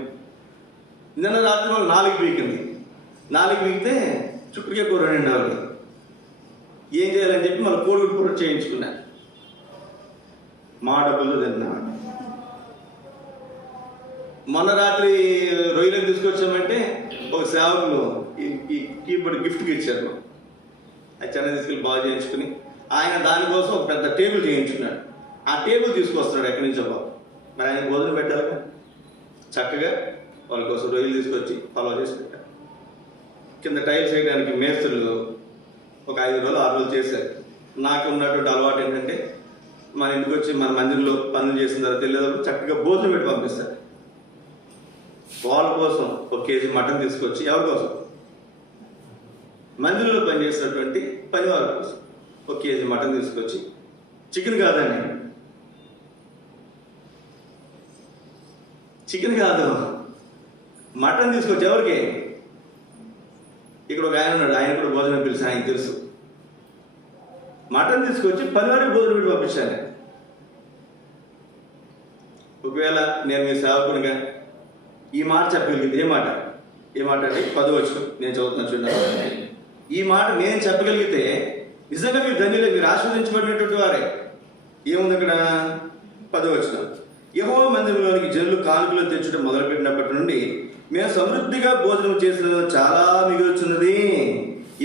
నిన్న రాత్రి వాళ్ళు 4 పీకింది. 4 పీకితే చుక్కడికే కూర 2 అవర్లు. ఏం చేయాలని చెప్పి మళ్ళీ కోడిగుడ్డు కూర చేయించుకున్నా. మా డబ్బులు తిన్నా. మొన్న రాత్రి రొయ్యలకు తీసుకొచ్చామంటే ఒక సేవకులు ఈ కీబోర్డ్ గిఫ్ట్కి ఇచ్చారు. అది చెన్నై తీసుకెళ్ళి బాగా చేయించుకుని ఆయన దానికోసం ఒక పెద్ద టేబుల్ చేయించుకున్నాడు. ఆ టేబుల్ తీసుకొస్తున్నాడు ఎక్కడి నుంచో బాబు. మరి ఆయన భోజనం పెట్టాలిగా. చక్కగా వాళ్ళ కోసం రొయ్యలు తీసుకొచ్చి ఫాలో చేసి పెట్టారు. కింద టైల్స్ వేయడానికి మేస్త్రులు ఒక 5 రోజులు 6 రోజులు చేశారు. నాకు ఉన్నటువంటి అలవాటు ఏంటంటే మన ఇంటికి వచ్చి మన మందిరంలో పనులు చేసిన తర్వాత తెలియదు చక్కగా భోజనం పెట్టి పంపిస్తారు. వాళ్ళ కోసం 1 కేజీ మటన్ తీసుకొచ్చి, ఎవరి కోసం? మందిరంలో పనిచేసినటువంటి పని వాళ్ళ కోసం 1 కేజీ మటన్ తీసుకొచ్చి, చికెన్ కాదండి, చికెన్ కాదు, మటన్ తీసుకొచ్చి ఎవరికి? ఇక్కడ ఒక ఆయన ఉన్నాడు, ఆయన కూడా భోజనం పిలిచి ఆయన తెలుసు. మటన్ తీసుకొచ్చి పనివారికి భోజనం పెట్టి పంపించాను. ఒకవేళ నేను మీ సేవకునిగా ఈ మాట చెప్పగలిగింది, ఏ మాట అంటే 10 నేను చదువుతున్నా చూడండి. ఈ మాట నేను చెప్పగలిగితే నిజంగా మీరు ధన్యులే, మీరు ఆశీర్వదించబడినటువంటి వారే. ఏముంది అక్కడ? 10 యెహోవా మందిరంలోనికి జనులు కానుకలు తెచ్చడం మొదలుపెట్టినప్పటి నుండి మేము సమృద్ధిగా భోజనం చేసిన చాలా మిగులుచున్నది.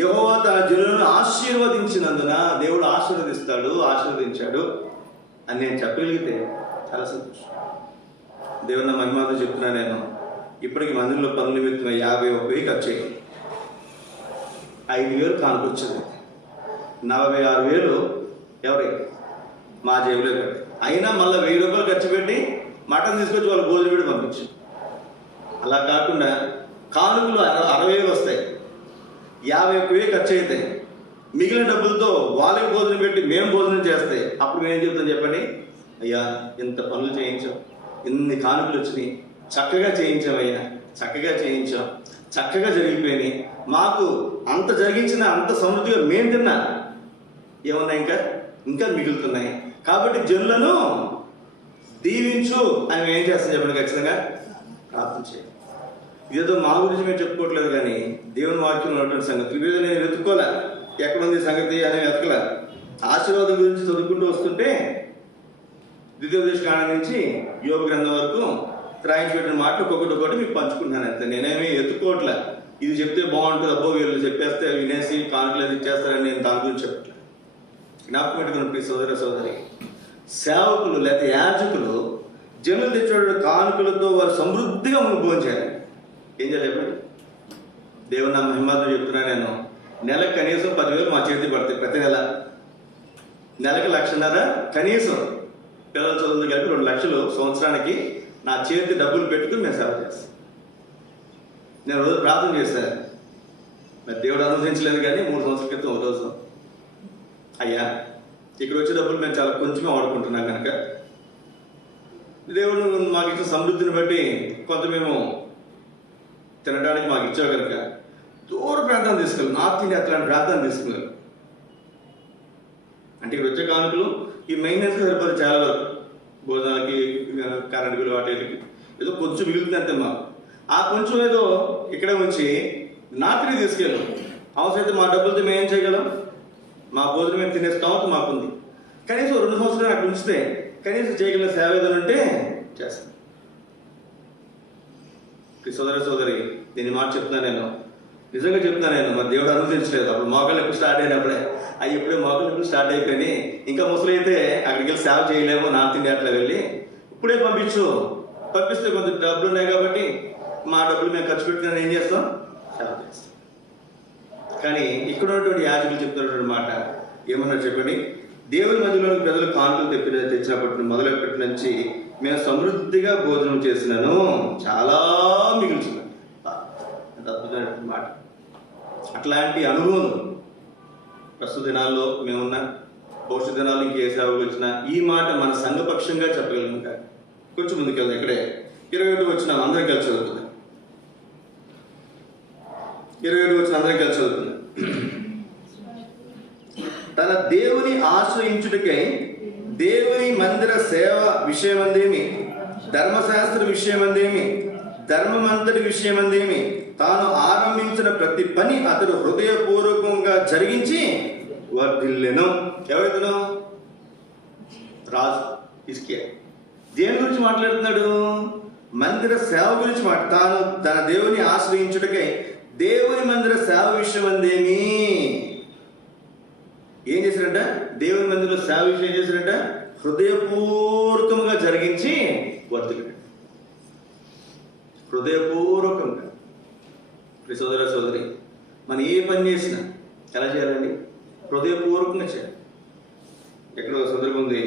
యెహోవా తన జనులను ఆశీర్వదించినందున, దేవుడు ఆశీర్వదించాడు అని నేను చెప్పగలిగితే చాలా సంతోషం. దేవుడు నా మహిమాతో చెప్తున్నా. నేను ఇప్పటికి మందిరంలో పనుల నిమిత్తం 51,000 ఖర్చు అయింది. 5,000 కానుకొచ్చింది. 46,000 ఎవరి? మా జేబులో పెట్టి. అయినా మళ్ళీ 1,000 రూపాయలు ఖర్చు పెట్టి మటన్ తీసుకొచ్చి వాళ్ళు భోజనం పెట్టి పంపించారు. అలా కాకుండా కానుకలు 60,000 వస్తాయి, 51,000 ఖర్చు అవుతాయి. మిగిలిన డబ్బులతో వాళ్ళకి భోజనం పెట్టి మేము భోజనం చేస్తే అప్పుడు మేము ఏం చెప్తాం చెప్పండి? అయ్యా ఇంత పనులు చేయించాం, ఇన్ని కానుకలు వచ్చినాయి, చక్కగా చేయించామయ్యా, చక్కగా చేయించాం, చక్కగా జరిగిపోయినాయి, మాకు అంత జరిగించిన అంత సమృద్ధిగా మేము తిన్నా, ఏమన్నా ఇంకా మిగులుతున్నాయి, కాబట్టి జనులను దీవించు అని మేము ఏం చేస్తాం చెప్పండి? ఖచ్చితంగా ప్రార్థన చేయాలి. ఇదేదో మా గురించి మేము చెప్పుకోవట్లేదు, కానీ దేవుని వాక్యంలో ఉన్నటువంటి సంగతి ఇవేదో నేను వెతుక్కోలే, ఎక్కడుంది సంగతి అని వెతకలే. ఆశీర్వాదం గురించి చదువుకుంటూ వస్తుంటే ద్వితీయోపదేశకాండం నుంచి యోగ గ్రంథం వరకు రాయించి పెట్టిన మాటలు ఒక్కొక్కటి మీకు పంచుకుంటున్నాను అంతే. నేనేమి ఎత్తుకోవట్లే, ఇది చెప్తే బాగుంటుంది, అబ్బో వీళ్ళు చెప్పేస్తే వినేసి కానుకలు ఇచ్చేస్తారని నేను దాని గురించి చెప్పట్లే. జ్ఞాపకం పెట్టుకున్న ప్రియ సోదరి, సేవకులు లేకపోతే యాజకులు జనులు తెచ్చిన కానుకలతో వారు సమృద్ధిగా భోజనం చేయాలి. ఏం చేయాలి చెప్పండి? దేవుని నా మహిమాతో చెప్తున్నా. నేను నెలకు కనీసం 10,000 మా చేతి పడతాయి. ప్రతి నెలకి 1,00,000 కనీసం. పిల్లల చదువులు కలిపి 2 లక్షలు సంవత్సరానికి నా చేతి డబ్బులు పెట్టుకుని నేను సేవ చేస్తాను. నేను రోజు ప్రార్థన చేశాను. మరి దేవుడు అనుమతించలేదు, కానీ 3 సంవత్సరాల క్రితం ఒక రోజు, అయ్యా ఇక్కడ వచ్చే డబ్బులు మేము చాలా కొంచెమే వాడుకుంటున్నాం కనుక దేవుడు మాకు ఇచ్చిన సమృద్ధిని బట్టి కొంత మేము తినడానికి మాకు ఇచ్చావు కనుక దూర ప్రాంతాన్ని తీసుకెళ్ళి, నార్త్ ఇండియా అట్లాంటి ప్రాంతాన్ని తీసుకెళ్ళారు. అంటే ఇక్కడ వచ్చే కానుకలు ఈ మెయింటెనెన్స్ సరిపోదు. చాలా వరకు భోజనాలకి, కరెంట్ బిల్లు, వాటికి ఏదో కొంచెం మిగులుతుంది అంతే. మాకు ఆ కొంచెం ఏదో ఇక్కడే ఉంచి నార్త్ని తీసుకెళ్ళాం. అవసరమైతే మా డబ్బులతో మేము ఏం చేయగలం? మా భోజనం మేము తినే స్తోమత మాకుంది. కనీసం 2 సంవత్సరాలు అక్కడ ఉంచితే కనీసం చేయగలిగిన సేవ ఏదైనా ఉంటే చేస్తాం. సోదరి, దీని మాట చెప్తున్నా, నేను నిజంగా చెప్తున్నా. నేను మరి దేవుడు అనుమతించలేదు. అప్పుడు మోకాళ్ళు ఎప్పుడు స్టార్ట్ అయినప్పుడే ఇప్పుడే మోకాళ్ళు ఎప్పుడు స్టార్ట్ అయిపోయినాయి. ఇంకా ముసలైతే అక్కడికి వెళ్ళి సేవ చేయలేము, నార్త్ ఇండియా అట్లా వెళ్ళి ఇప్పుడే పంపిస్తే కొంచెం డబ్బులు ఉన్నాయి కాబట్టి మా డబ్బులు మేము ఖర్చు పెట్టుకుని ఏం చేస్తాం? సేవ చేస్తాం. కానీ ఇక్కడ ఉన్నటువంటి యాజకులు చెప్తున్నటువంటి మాట ఏమన్నా చెప్పండి? దేవుని మధ్యలోని ప్రజలు కానుకలు తెచ్చినప్పటి మొదలెప్పటి నుంచి మేము సమృద్ధిగా భోజనం చేసినాను, చాలా మిగుల్చున్నాను. అద్భుతమైన మాట. అట్లాంటి అనుభవం ప్రస్తుత దినాల్లో మేమున్నా, భవిష్యత్ దినాల్లో ఇంకే సేవలు వచ్చినా ఈ మాట మన సంఘపక్షంగా చెప్పగలం. కొంచెం ముందుకు వెళ్దాం. ఇక్కడే 21 వచ్చిన అందరం కలిసి చదువుకుందాం. 21 వచ్చిన అందరం కలిసి చదువుకుందాం. తన దేవుని ఆశ్రయించుటకై దేవుని మందిర సేవ విషయమందేమి, ధర్మశాస్త్ర విషయమందేమి, ధర్మమంతటి విషయమందేమి తాను ఆరంభించిన ప్రతి పని అతడు హృదయపూర్వకంగా జరిగించి వర్ధిల్లెను. ఎవరితను? రాజు హిజ్కియా. దేని గురించి మాట్లాడుతున్నాడు? మందిర సేవ గురించి తాను తన దేవుని ఆశ్రయించుటకై దేవుని మందిర సేవ విషయమందేమి ఏం చేశారంట? దేవుని మందిరంలో సేవ విషయం ఏం చేశారంట? హృదయపూర్వకంగా జరిగించి వర్ధిల్లాడు. హృదయపూర్వకంగా. సోదర సోదరి, మనం ఏ పని చేసినా ఎలా చేయాలండి? హృదయపూర్వకంగా చేయాలి. ఎక్కడో సందర్భం ఉంది,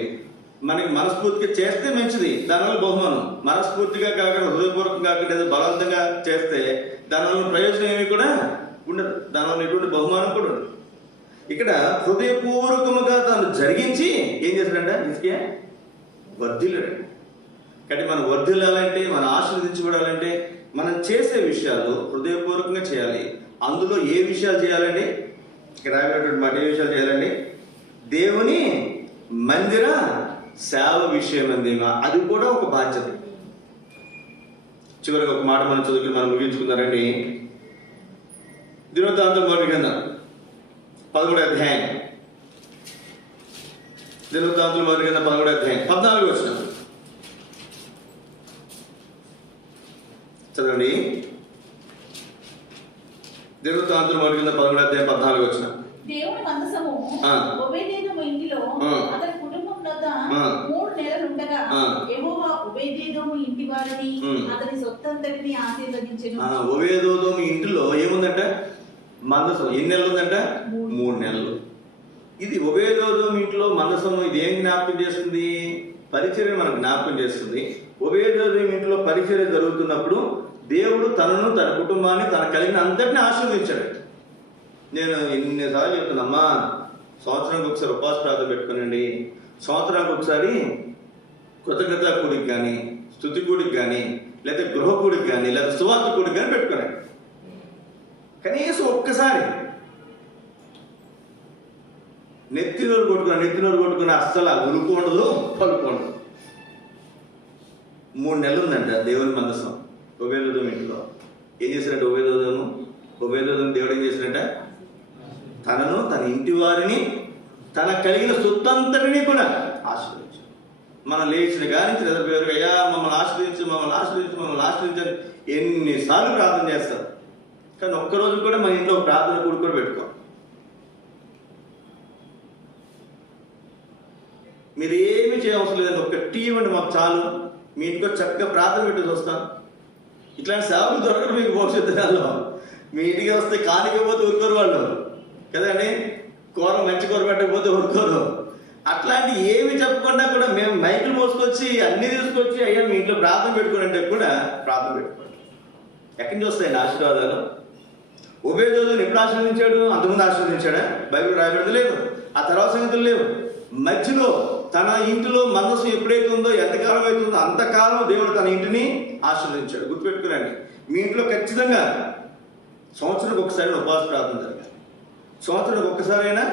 మనకి మనస్ఫూర్తిగా చేస్తే మంచిది, దానివల్ల బహుమానం. మనస్ఫూర్తిగా కాకుండా హృదయపూర్వకంగా కాకుండా ఏదో బలవంతంగా చేస్తే దానివల్ల ప్రయోజనం ఏమి కూడా ఉండదు, దానివల్ల ఎటువంటి బహుమానం కూడా ఉండదు. ఇక్కడ హృదయపూర్వకముగా తాను జరిగించి ఏం చేశాడంట? హిజ్కియా వర్ధిల్లాడు. కాబట్టి మనం వర్ధిల్లాలంటే, మనం ఆశీర్వదించబడాలంటే మనం చేసే విషయాలు హృదయపూర్వకంగా చేయాలి. అందులో ఏ విషయాలు చేయాలండి? ఇక్కడ రాబోయేటువంటి మాట ఏ విషయాలు చేయాలండి? దేవుని మందిర సేవ విషయం అందేమా, అది కూడా ఒక బాధ్యత. చివరికి ఒక మాట మనం చదువుకుని మనం ముగించుకున్నారండి. దినవృత్తాంతం మొదటి గ్రంథం 13వ అధ్యాయం. దినవృత్తాంతం మొదటి గ్రంథం 13వ అధ్యాయం 14వ వచనం చదవండి. దినవృత్తాంతం మొదటి గ్రంథం 13వ అధ్యాయం 14వ వచనం. దేవుని మందసము ఓబేదెదోము ఇంటిలో అతని కుటుంబం వద్ద 3 నెలలు ఉండగా యెహోవా ఓబేదెదోము ఇంటి వారిని అతని సొత్తంతటిని ఆశీర్వదించెను. ఓబేదెదోము ఇంటిలో ఏముందంట? మందసం. ఎన్ని నెలలు ఉందంట? 3 నెలలు. ఇది ఓబేదెదోము ఇంట్లో మందసము ఇది ఏం జ్ఞాపకం చేస్తుంది? పరిచర్య మనకు జ్ఞాపకం చేస్తుంది. ఓబేదెదోము ఇంట్లో పరిచర్య జరుగుతున్నప్పుడు దేవుడు తనను, తన కుటుంబాన్ని, తన కలిగిన అంతటిని ఆశీర్వదించాడు. నేను ఎన్నిసార్లు చెప్తున్నామ్మా, సంవత్సరానికి ఒకసారి ఉపవాస ప్రార్థన పెట్టుకునండి, సంవత్సరానికి ఒకసారి కృతజ్ఞత కూడికి కానీ, స్తుతి కూడికి కానీ, లేదా గృహ కూడికి కానీ, లేదా సువార్త కూడికి కానీ పెట్టుకున్నాను. కనీసం ఒక్కసారి నెత్తినోరు కొట్టుకుని అస్సలు ఉలుపు ఉండదు, పలుపు ఉండదు. 3 నెలలు ఉందంట దేవుని మందసం ఓబేదెదోము ఇంట్లో. ఏం చేశారంటే ఓబేదెదోము దేవుడు ఏం చేశారంట? తనను, తన ఇంటి వారిని, తన కలిగిన సొత్తంతటిని కూడా ఆశీర్వదించాడు. మనం లేచిన కానీ పేరు అయ్యా మమ్మల్ని ఆశీర్వదించని ఎన్నిసార్లు ప్రార్థన చేస్తారు. కానీ ఒక్కరోజు కూడా మన ఇంట్లో ప్రార్థన కూడుకొని పెట్టుకో. మీరు ఏమి చేయవలసిన లేదండి, ఒక్క టీ ఇవ్వండి మాకు చాలు, మీ ఇంటికి చక్కగా ప్రార్థన పెట్టి వస్తాను. ఇట్లాంటి సేవలు దొరకరు మీకు భవిష్యత్తులో. మీ ఇంటికి వస్తే కానికపోతే ఊరుకోరు వాళ్ళు కదండి, మంచి కూర పెట్టకపోతే ఊరుకోరు. అట్లాంటి ఏమి చెప్పకుండా కూడా మేము మైకులు మోసుకొచ్చి అన్ని తీసుకొచ్చి అయ్యా మీ ఇంట్లో ప్రార్థన పెట్టుకుని కూడా ప్రార్థన పెట్టుకోండి. ఎక్కడి నుంచి వస్తాయండి ఆశీర్వాదాలు? ఓబేదెదోమును ఎప్పుడు ఆశీర్వదించాడు? అంతకుముందు ఆశీర్వదించాడా? బైబిల్ రాయబడదు లేదు, ఆ తర్వాత సంగతులు లేవు. మధ్యలో తన ఇంటిలో మనసు ఎప్పుడైతే ఉందో, ఎంతకాలం అవుతుందో అంతకాలం దేవుడు తన ఇంటిని ఆశీర్వదించాడు. గుర్తుపెట్టుకునండి, మీ ఇంట్లో ఖచ్చితంగా సంవత్సరానికి ఒకసారి ఉపవాస ప్రార్థన జరగాలి. సంవత్సరానికి ఒక్కసారైనా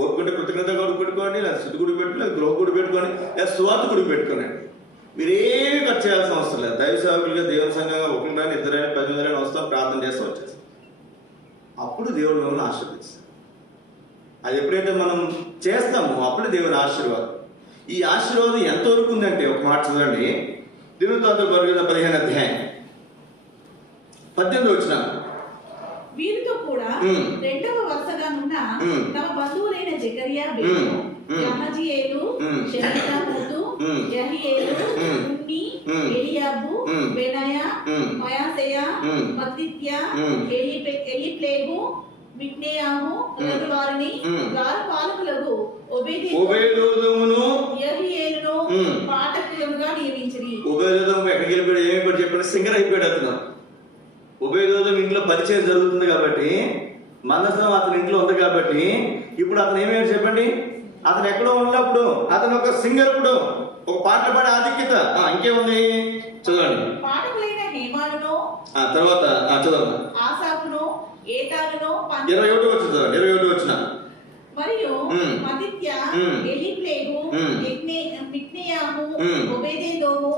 ఓపుకుంటే కృతజ్ఞత గుడి పెట్టుకోండి, లేదా స్థుతి గుడి పెట్టుకోండి, లేదా గృహ గుడి పెట్టుకోండి, లేదా సువార్త గుడి పెట్టుకోనండి. మీరేమి ఖర్చు చేయాల్సిన అవసరం లేదు. దైవ సేవకులుగా దేవుని సంఘంగా 1 2 10 వస్తాం, ప్రార్థన చేస్తూ వచ్చేస్తాం. అప్పుడు దేవుడు మిమ్మల్ని ఆశీర్వదిస్తాం. అది ఎప్పుడైతే మనం చేస్తామో అప్పుడు దేవుని ఆశీర్వాదం. ఈ ఆశీర్వాదం ఎంతవరకు ఉందంటే ఒక మాట చూడండి. దినవృత్తాంతం 15వ అధ్యాయం 18వ వచనం. వీరితో కూడా 2వ వరుసగా ఉన్న తమ బంధువులైన జకరియా, యహజీయేలు, షెమీరామోతు, యెహీయేలు, ఉన్ని, ఎలియాబు, బెనాయా, మయాసెయా, మత్తిత్యా, ఎలీప్లేగు, మిక్నేయాము వారిని ద్వారపాలకులకు ఓబేదెదోమును యెహీయేలును పాఠకులుగా నియమించిరి. ఓబేదెదోము ఎక్కడికి వెళ్ళిపోయాడు? ఏమైపోయాడు చెప్పండి? సింగర్ అయిపోయాడు అతను. ఓబేదెదోము ఇంట్లో పరిచయం జరుగుతుంది కాబట్టి, మందసం అతని ఇంట్లో ఉంది కాబట్టి, ఇప్పుడు అతను ఏమయ్యాడు చెప్పండి? అతను ఎక్కడో ఉన్నప్పుడు అతను ఒక సింగర్, ఇప్పుడు ఒక పాటలు పాడే ఆధిక్యత. ఇంకేముంది చదవండి. పాఠకులైన హేమానును తర్వాత చదవండి. ఆసాపును ఏతానును 21 వచ్చిన చదవండి. 21 వచ్చిన మరియు మతిత్య ఎలీప్లేగు మిక్నియాము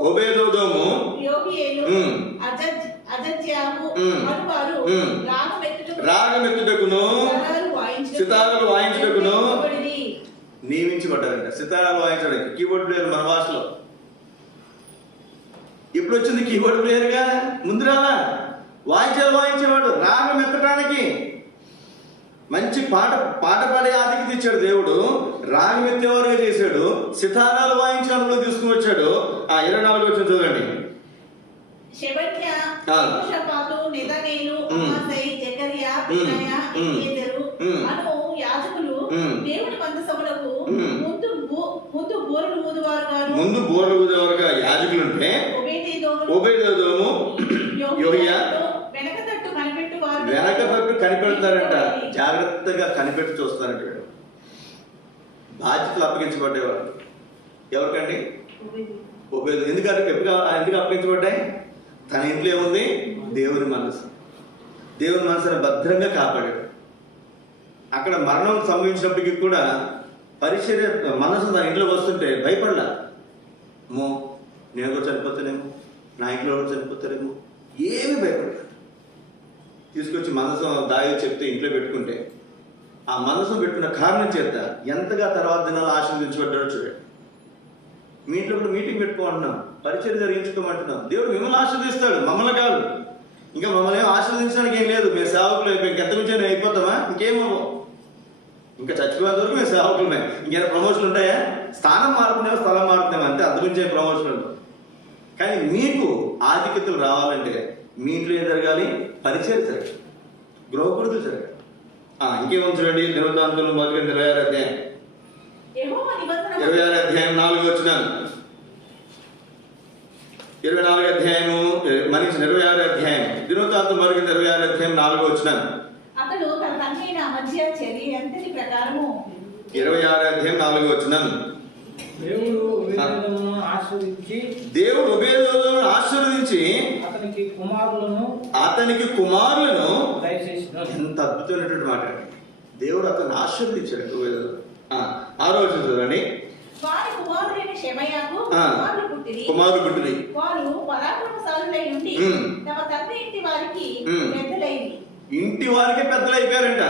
ఒబేదోము యోగియేలు అజజ్యాము అనువారు రాగమెత్తుటకును సితారాలు వాయించుటకును నియమించబడ్డారంట. సితారాలు వాయించడానికి కీబోర్డ్ ప్లేయర్ మన భాషలో ఇప్పుడు వచ్చింది కీబోర్డ్ ప్లేయర్గా. ముందు రాలా వాయించేవాడు రాగం ఎత్తడానికి మంచి పాట పాడే ఆధిక్యత ఇచ్చాడు దేవుడు. రాగం ఎత్తేవారుగా చేశాడు. సితారాలు వాయించే అనుభవం తీసుకుని వచ్చాడు. 24 వచ్చిన చదవండి. ముందు బోర్లు ఊదేవారుగా యాజకులు ఉంటే ఒబేదోము యోహియా వెనక తట్టు కనిపెడతారంట. జాగ్రత్తగా కనిపెట్టి చూస్తారంట. బాధ్యతలు అప్పగించబడ్డేవాడు ఎవరికండి? ఒబేదు. ఎందుకు అప్పగించబడ్డాయి? తన ఇంట్లో ఏముంది? దేవుని మనసు. దేవుని మనసుని భద్రంగా కాపాడాడు. అక్కడ మరణం సంభవించినప్పటికీ కూడా పరిచర్య మనసు తన ఇంట్లోకి వస్తుంటే భయపడలా. నేను కూడా చనిపోతానేమో, నా ఇంట్లో కూడా చనిపోతారేమో, ఏమీ భయపడలేదు. తీసుకొచ్చి మనసు దాయి చెప్తే ఇంట్లో పెట్టుకుంటే ఆ మనసు పెట్టుకున్న కారణం చేత ఎంతగా తర్వాత దినాలు ఆశీర్వదించబడ్డాడో చూడండి. మీ ఇంట్లో కూడా మీటింగ్ పెట్టుకోమంటున్నాం, పరిచయం జరిగించుకోమంటున్నాం. దేవుడు మిమ్మల్ని ఆశీర్వదిస్తాడు, మమ్మల్ని కాదు. ఇంకా మమ్మల్ని ఆశీర్వదించడానికి ఏం లేదు. మేము సేవకులు అయిపోయి ఇంకెంత నుంచి అయిపోతామా? ఇంకేమో ఇంకా చచ్చిపోయేంత వరకు మేము సేవకులమే. ఇంకేమైనా ప్రమోషన్లు ఉంటాయా? స్థానం మారుతున్నామో స్థలం మారుతున్నామో అంతే, అంతకుమించే ప్రమోషన్లు. కానీ మీకు ఆధిక్యతలు రావాలంటే మీ ఇంట్లో ఏం జరగాలి? పరిచయం జరగాలి, గృహకుడులు జరగాలి. ఇంకేమో చూడండి. దినవృత్తాంతంలో మొదలుగా 26 అధ్యాయం 26 అధ్యాయం 4 వచ్చినాను. 24 అధ్యాయము మనిషి 26 అధ్యాయం దినవృత్తాంతం మొదలుగా 26 అధ్యాయం 4 వచ్చినాను. 26 అధ్యాయం 4 వచ్చినాను. దేవుడు ఒబేదోమును ఆశీర్వదించి అతనికి కుమారులను ఎంత అద్భుతమైనటువంటి మాట. దేవుడు అతన్ని ఆశీర్వదించాడు. ఆ రోజు చూడండి. కుమారులు పుట్టిరి. ఇంటి వారికే పెద్దలు అయిపోయారంట.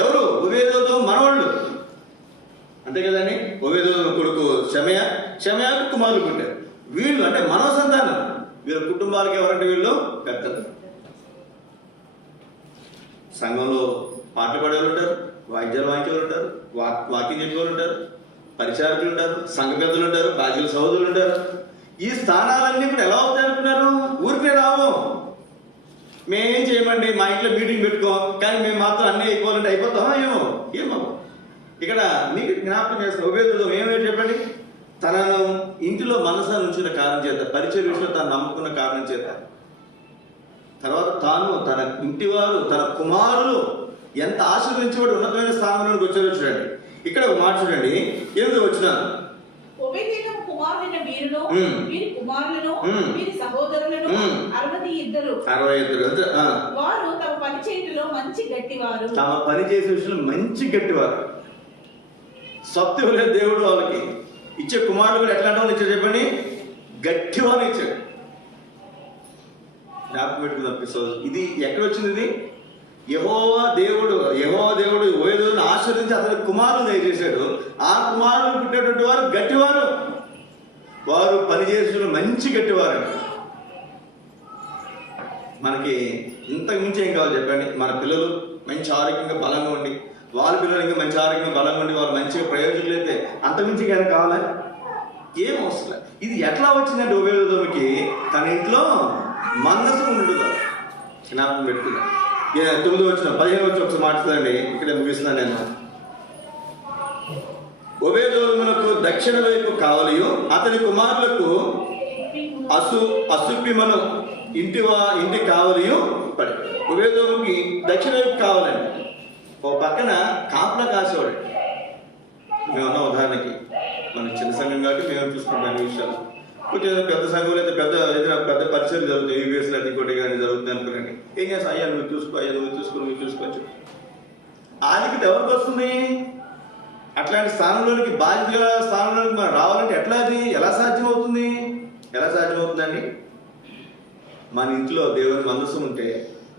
ఎవరు? ఒబేదోము మనవాళ్ళు, అంతే కదండి. ఒబేదోము కొడుకు షమయాకు కుమారులు పుట్టారు. వీళ్ళు అంటే మనవ సంతానం. వీళ్ళ కుటుంబాలకి ఎవరంటే వీళ్ళు పెద్దలు. సంఘంలో పాటలు పాడేవాళ్ళు ఉంటారు, వాయిద్యాలు వాయించేవాళ్ళు ఉంటారు, వాక్యం చెప్పేవాళ్ళు ఉంటారు, పరిచారకులు ఉంటారు, సంఘ పెద్దలు ఉంటారు, బాధ్యుల సహోదరులు ఉంటారు. ఈ స్థానాలన్నీ కూడా ఎలా వస్తాయి అనుకున్నారు? ఊరికే రావు. మేమేం చేయమండి, మా ఇంట్లో మీటింగ్ పెట్టుకోం, కానీ మేము మాత్రం అన్నీ అయిపోవాలంటే అయిపోతామా? ఏమో ఇక్కడ మీకు జ్ఞాపకం చేస్తాం. ఒబేదోము ఏమేమి చెప్పండి? తనను ఇంటిలో మనసు ఉంచిన కారణం చేత, పరిచయ విషయంలో తను నమ్ముకున్న కారణం చేత, తర్వాత తాను, తన ఇంటివారు, తన కుమారులు ఎంత ఆశీర్వదించబడి ఉన్నతమైన స్థానంలోకి వచ్చారో చూడండి. ఇక్కడ ఒక మాట చూడండి. 8 వచ్చిన తమ పని చేసే విషయంలో మంచి గట్టివారు. సత్తు ఇవ్వలేదు దేవుడు వాళ్ళకి. ఇచ్చే కుమారుడు కూడా ఎట్లాంటి వాళ్ళు ఇచ్చాడు చెప్పండి? గట్టివారు ఇచ్చాడు. జ్ఞాపకం పెట్టుకుందాం. ఇది ఎక్కడ వచ్చింది? ఇది యెహోవా దేవుడు ఒబేదోమును ఆశీర్వదించి అతని కుమారులు దయచేశాడు. ఆ కుమారులు పుట్టేటువంటి వారు గట్టివారు. వారు పనిచేసిన మంచి గట్టివారు. మనకి ఇంతకు మించి ఏం కావాలి చెప్పండి? మన పిల్లలు మంచి ఆరోగ్యంగా బలంగా ఉండి, వాళ్ళ పిల్లలు ఇంకా మంచి ఆరోగ్యంగా బలంగా ఉండి, వాళ్ళు మంచిగా ప్రయోజకులు అయితే అంతకుమించి కానీ కావాలా? ఏం అవసరం. ఇది ఎట్లా వచ్చిందంటే ఒబేదోముకి తన ఇంట్లో మనసు ఉండదు. జ్ఞాపకం పెట్టుకుందా. 9 వచ్చిన 15 వచ్చి ఒకసారి మాట్లాడండి. ఇక్కడ ముగిస్తున్నాను నేను. ఒబేదోమునకు దక్షిణ వైపు కావలియు అతని కుమారులకు అసుప్పిమను ఇంటి కావలియు పడి. ఒబేదోముకి దక్షిణ వైపు కావాలండి. ఒక పక్కన కాపలా కాసేవాడు. మేమన్నా ఉదాహరణకి మన చిన్న సంఘం కాబట్టి మేము చూసుకుంటాం అన్ని విషయాలు. కొంచెం పెద్ద సంఘంలో అయితే ఏదైనా పెద్ద పరిచయం జరుగుతాయి, యూబీఎస్లో అది ఇంకోటి కానీ జరుగుతుంది అనుకున్నాను. ఏం చేస్తా, అయ్యా నువ్వు చూసుకో, అయ్యా నువ్వు చూసుకోవచ్చు. ఆధిక్యత ఎవరికి వస్తుంది? అట్లాంటి స్థానంలోనికి, బాధ్యత స్థానంలోనికి మనం రావాలంటే ఎట్లా, అది ఎలా సాధ్యమవుతుందండి? మన ఇంట్లో దేవుని మందసం ఉంటే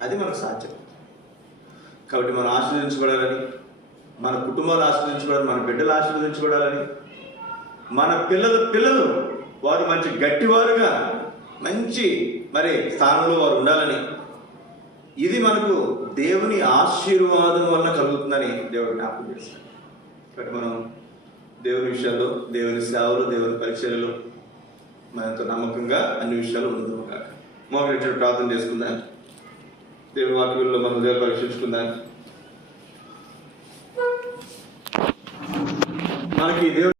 అది మనకు సాధ్యం. కాబట్టి మనం ఆశీర్వదించబడాలని, మన కుటుంబాలు ఆశీర్వదించబడాలని, మన బిడ్డలు ఆశీర్వదించబడాలని, మన పిల్లలు వారు మంచి గట్టివారుగా మంచి స్థానంలో వారు ఉండాలని, ఇది మనకు దేవుని ఆశీర్వాదం వల్ల కలుగుతుందని దేవుడు జ్ఞాపకం చేస్తాడు. కాబట్టి మనం దేవుని విషయాల్లో, దేవుని సేవలు, దేవుని పరిచర్యలు మనతో నమ్మకంగా అన్ని విషయాలు ఉండదు. మోకరించి ప్రార్థన చేసుకుందాం. దేవుని వాక్యంలో మనం దేవుని పరీక్షించుకుందాం. మనకి దేవుడు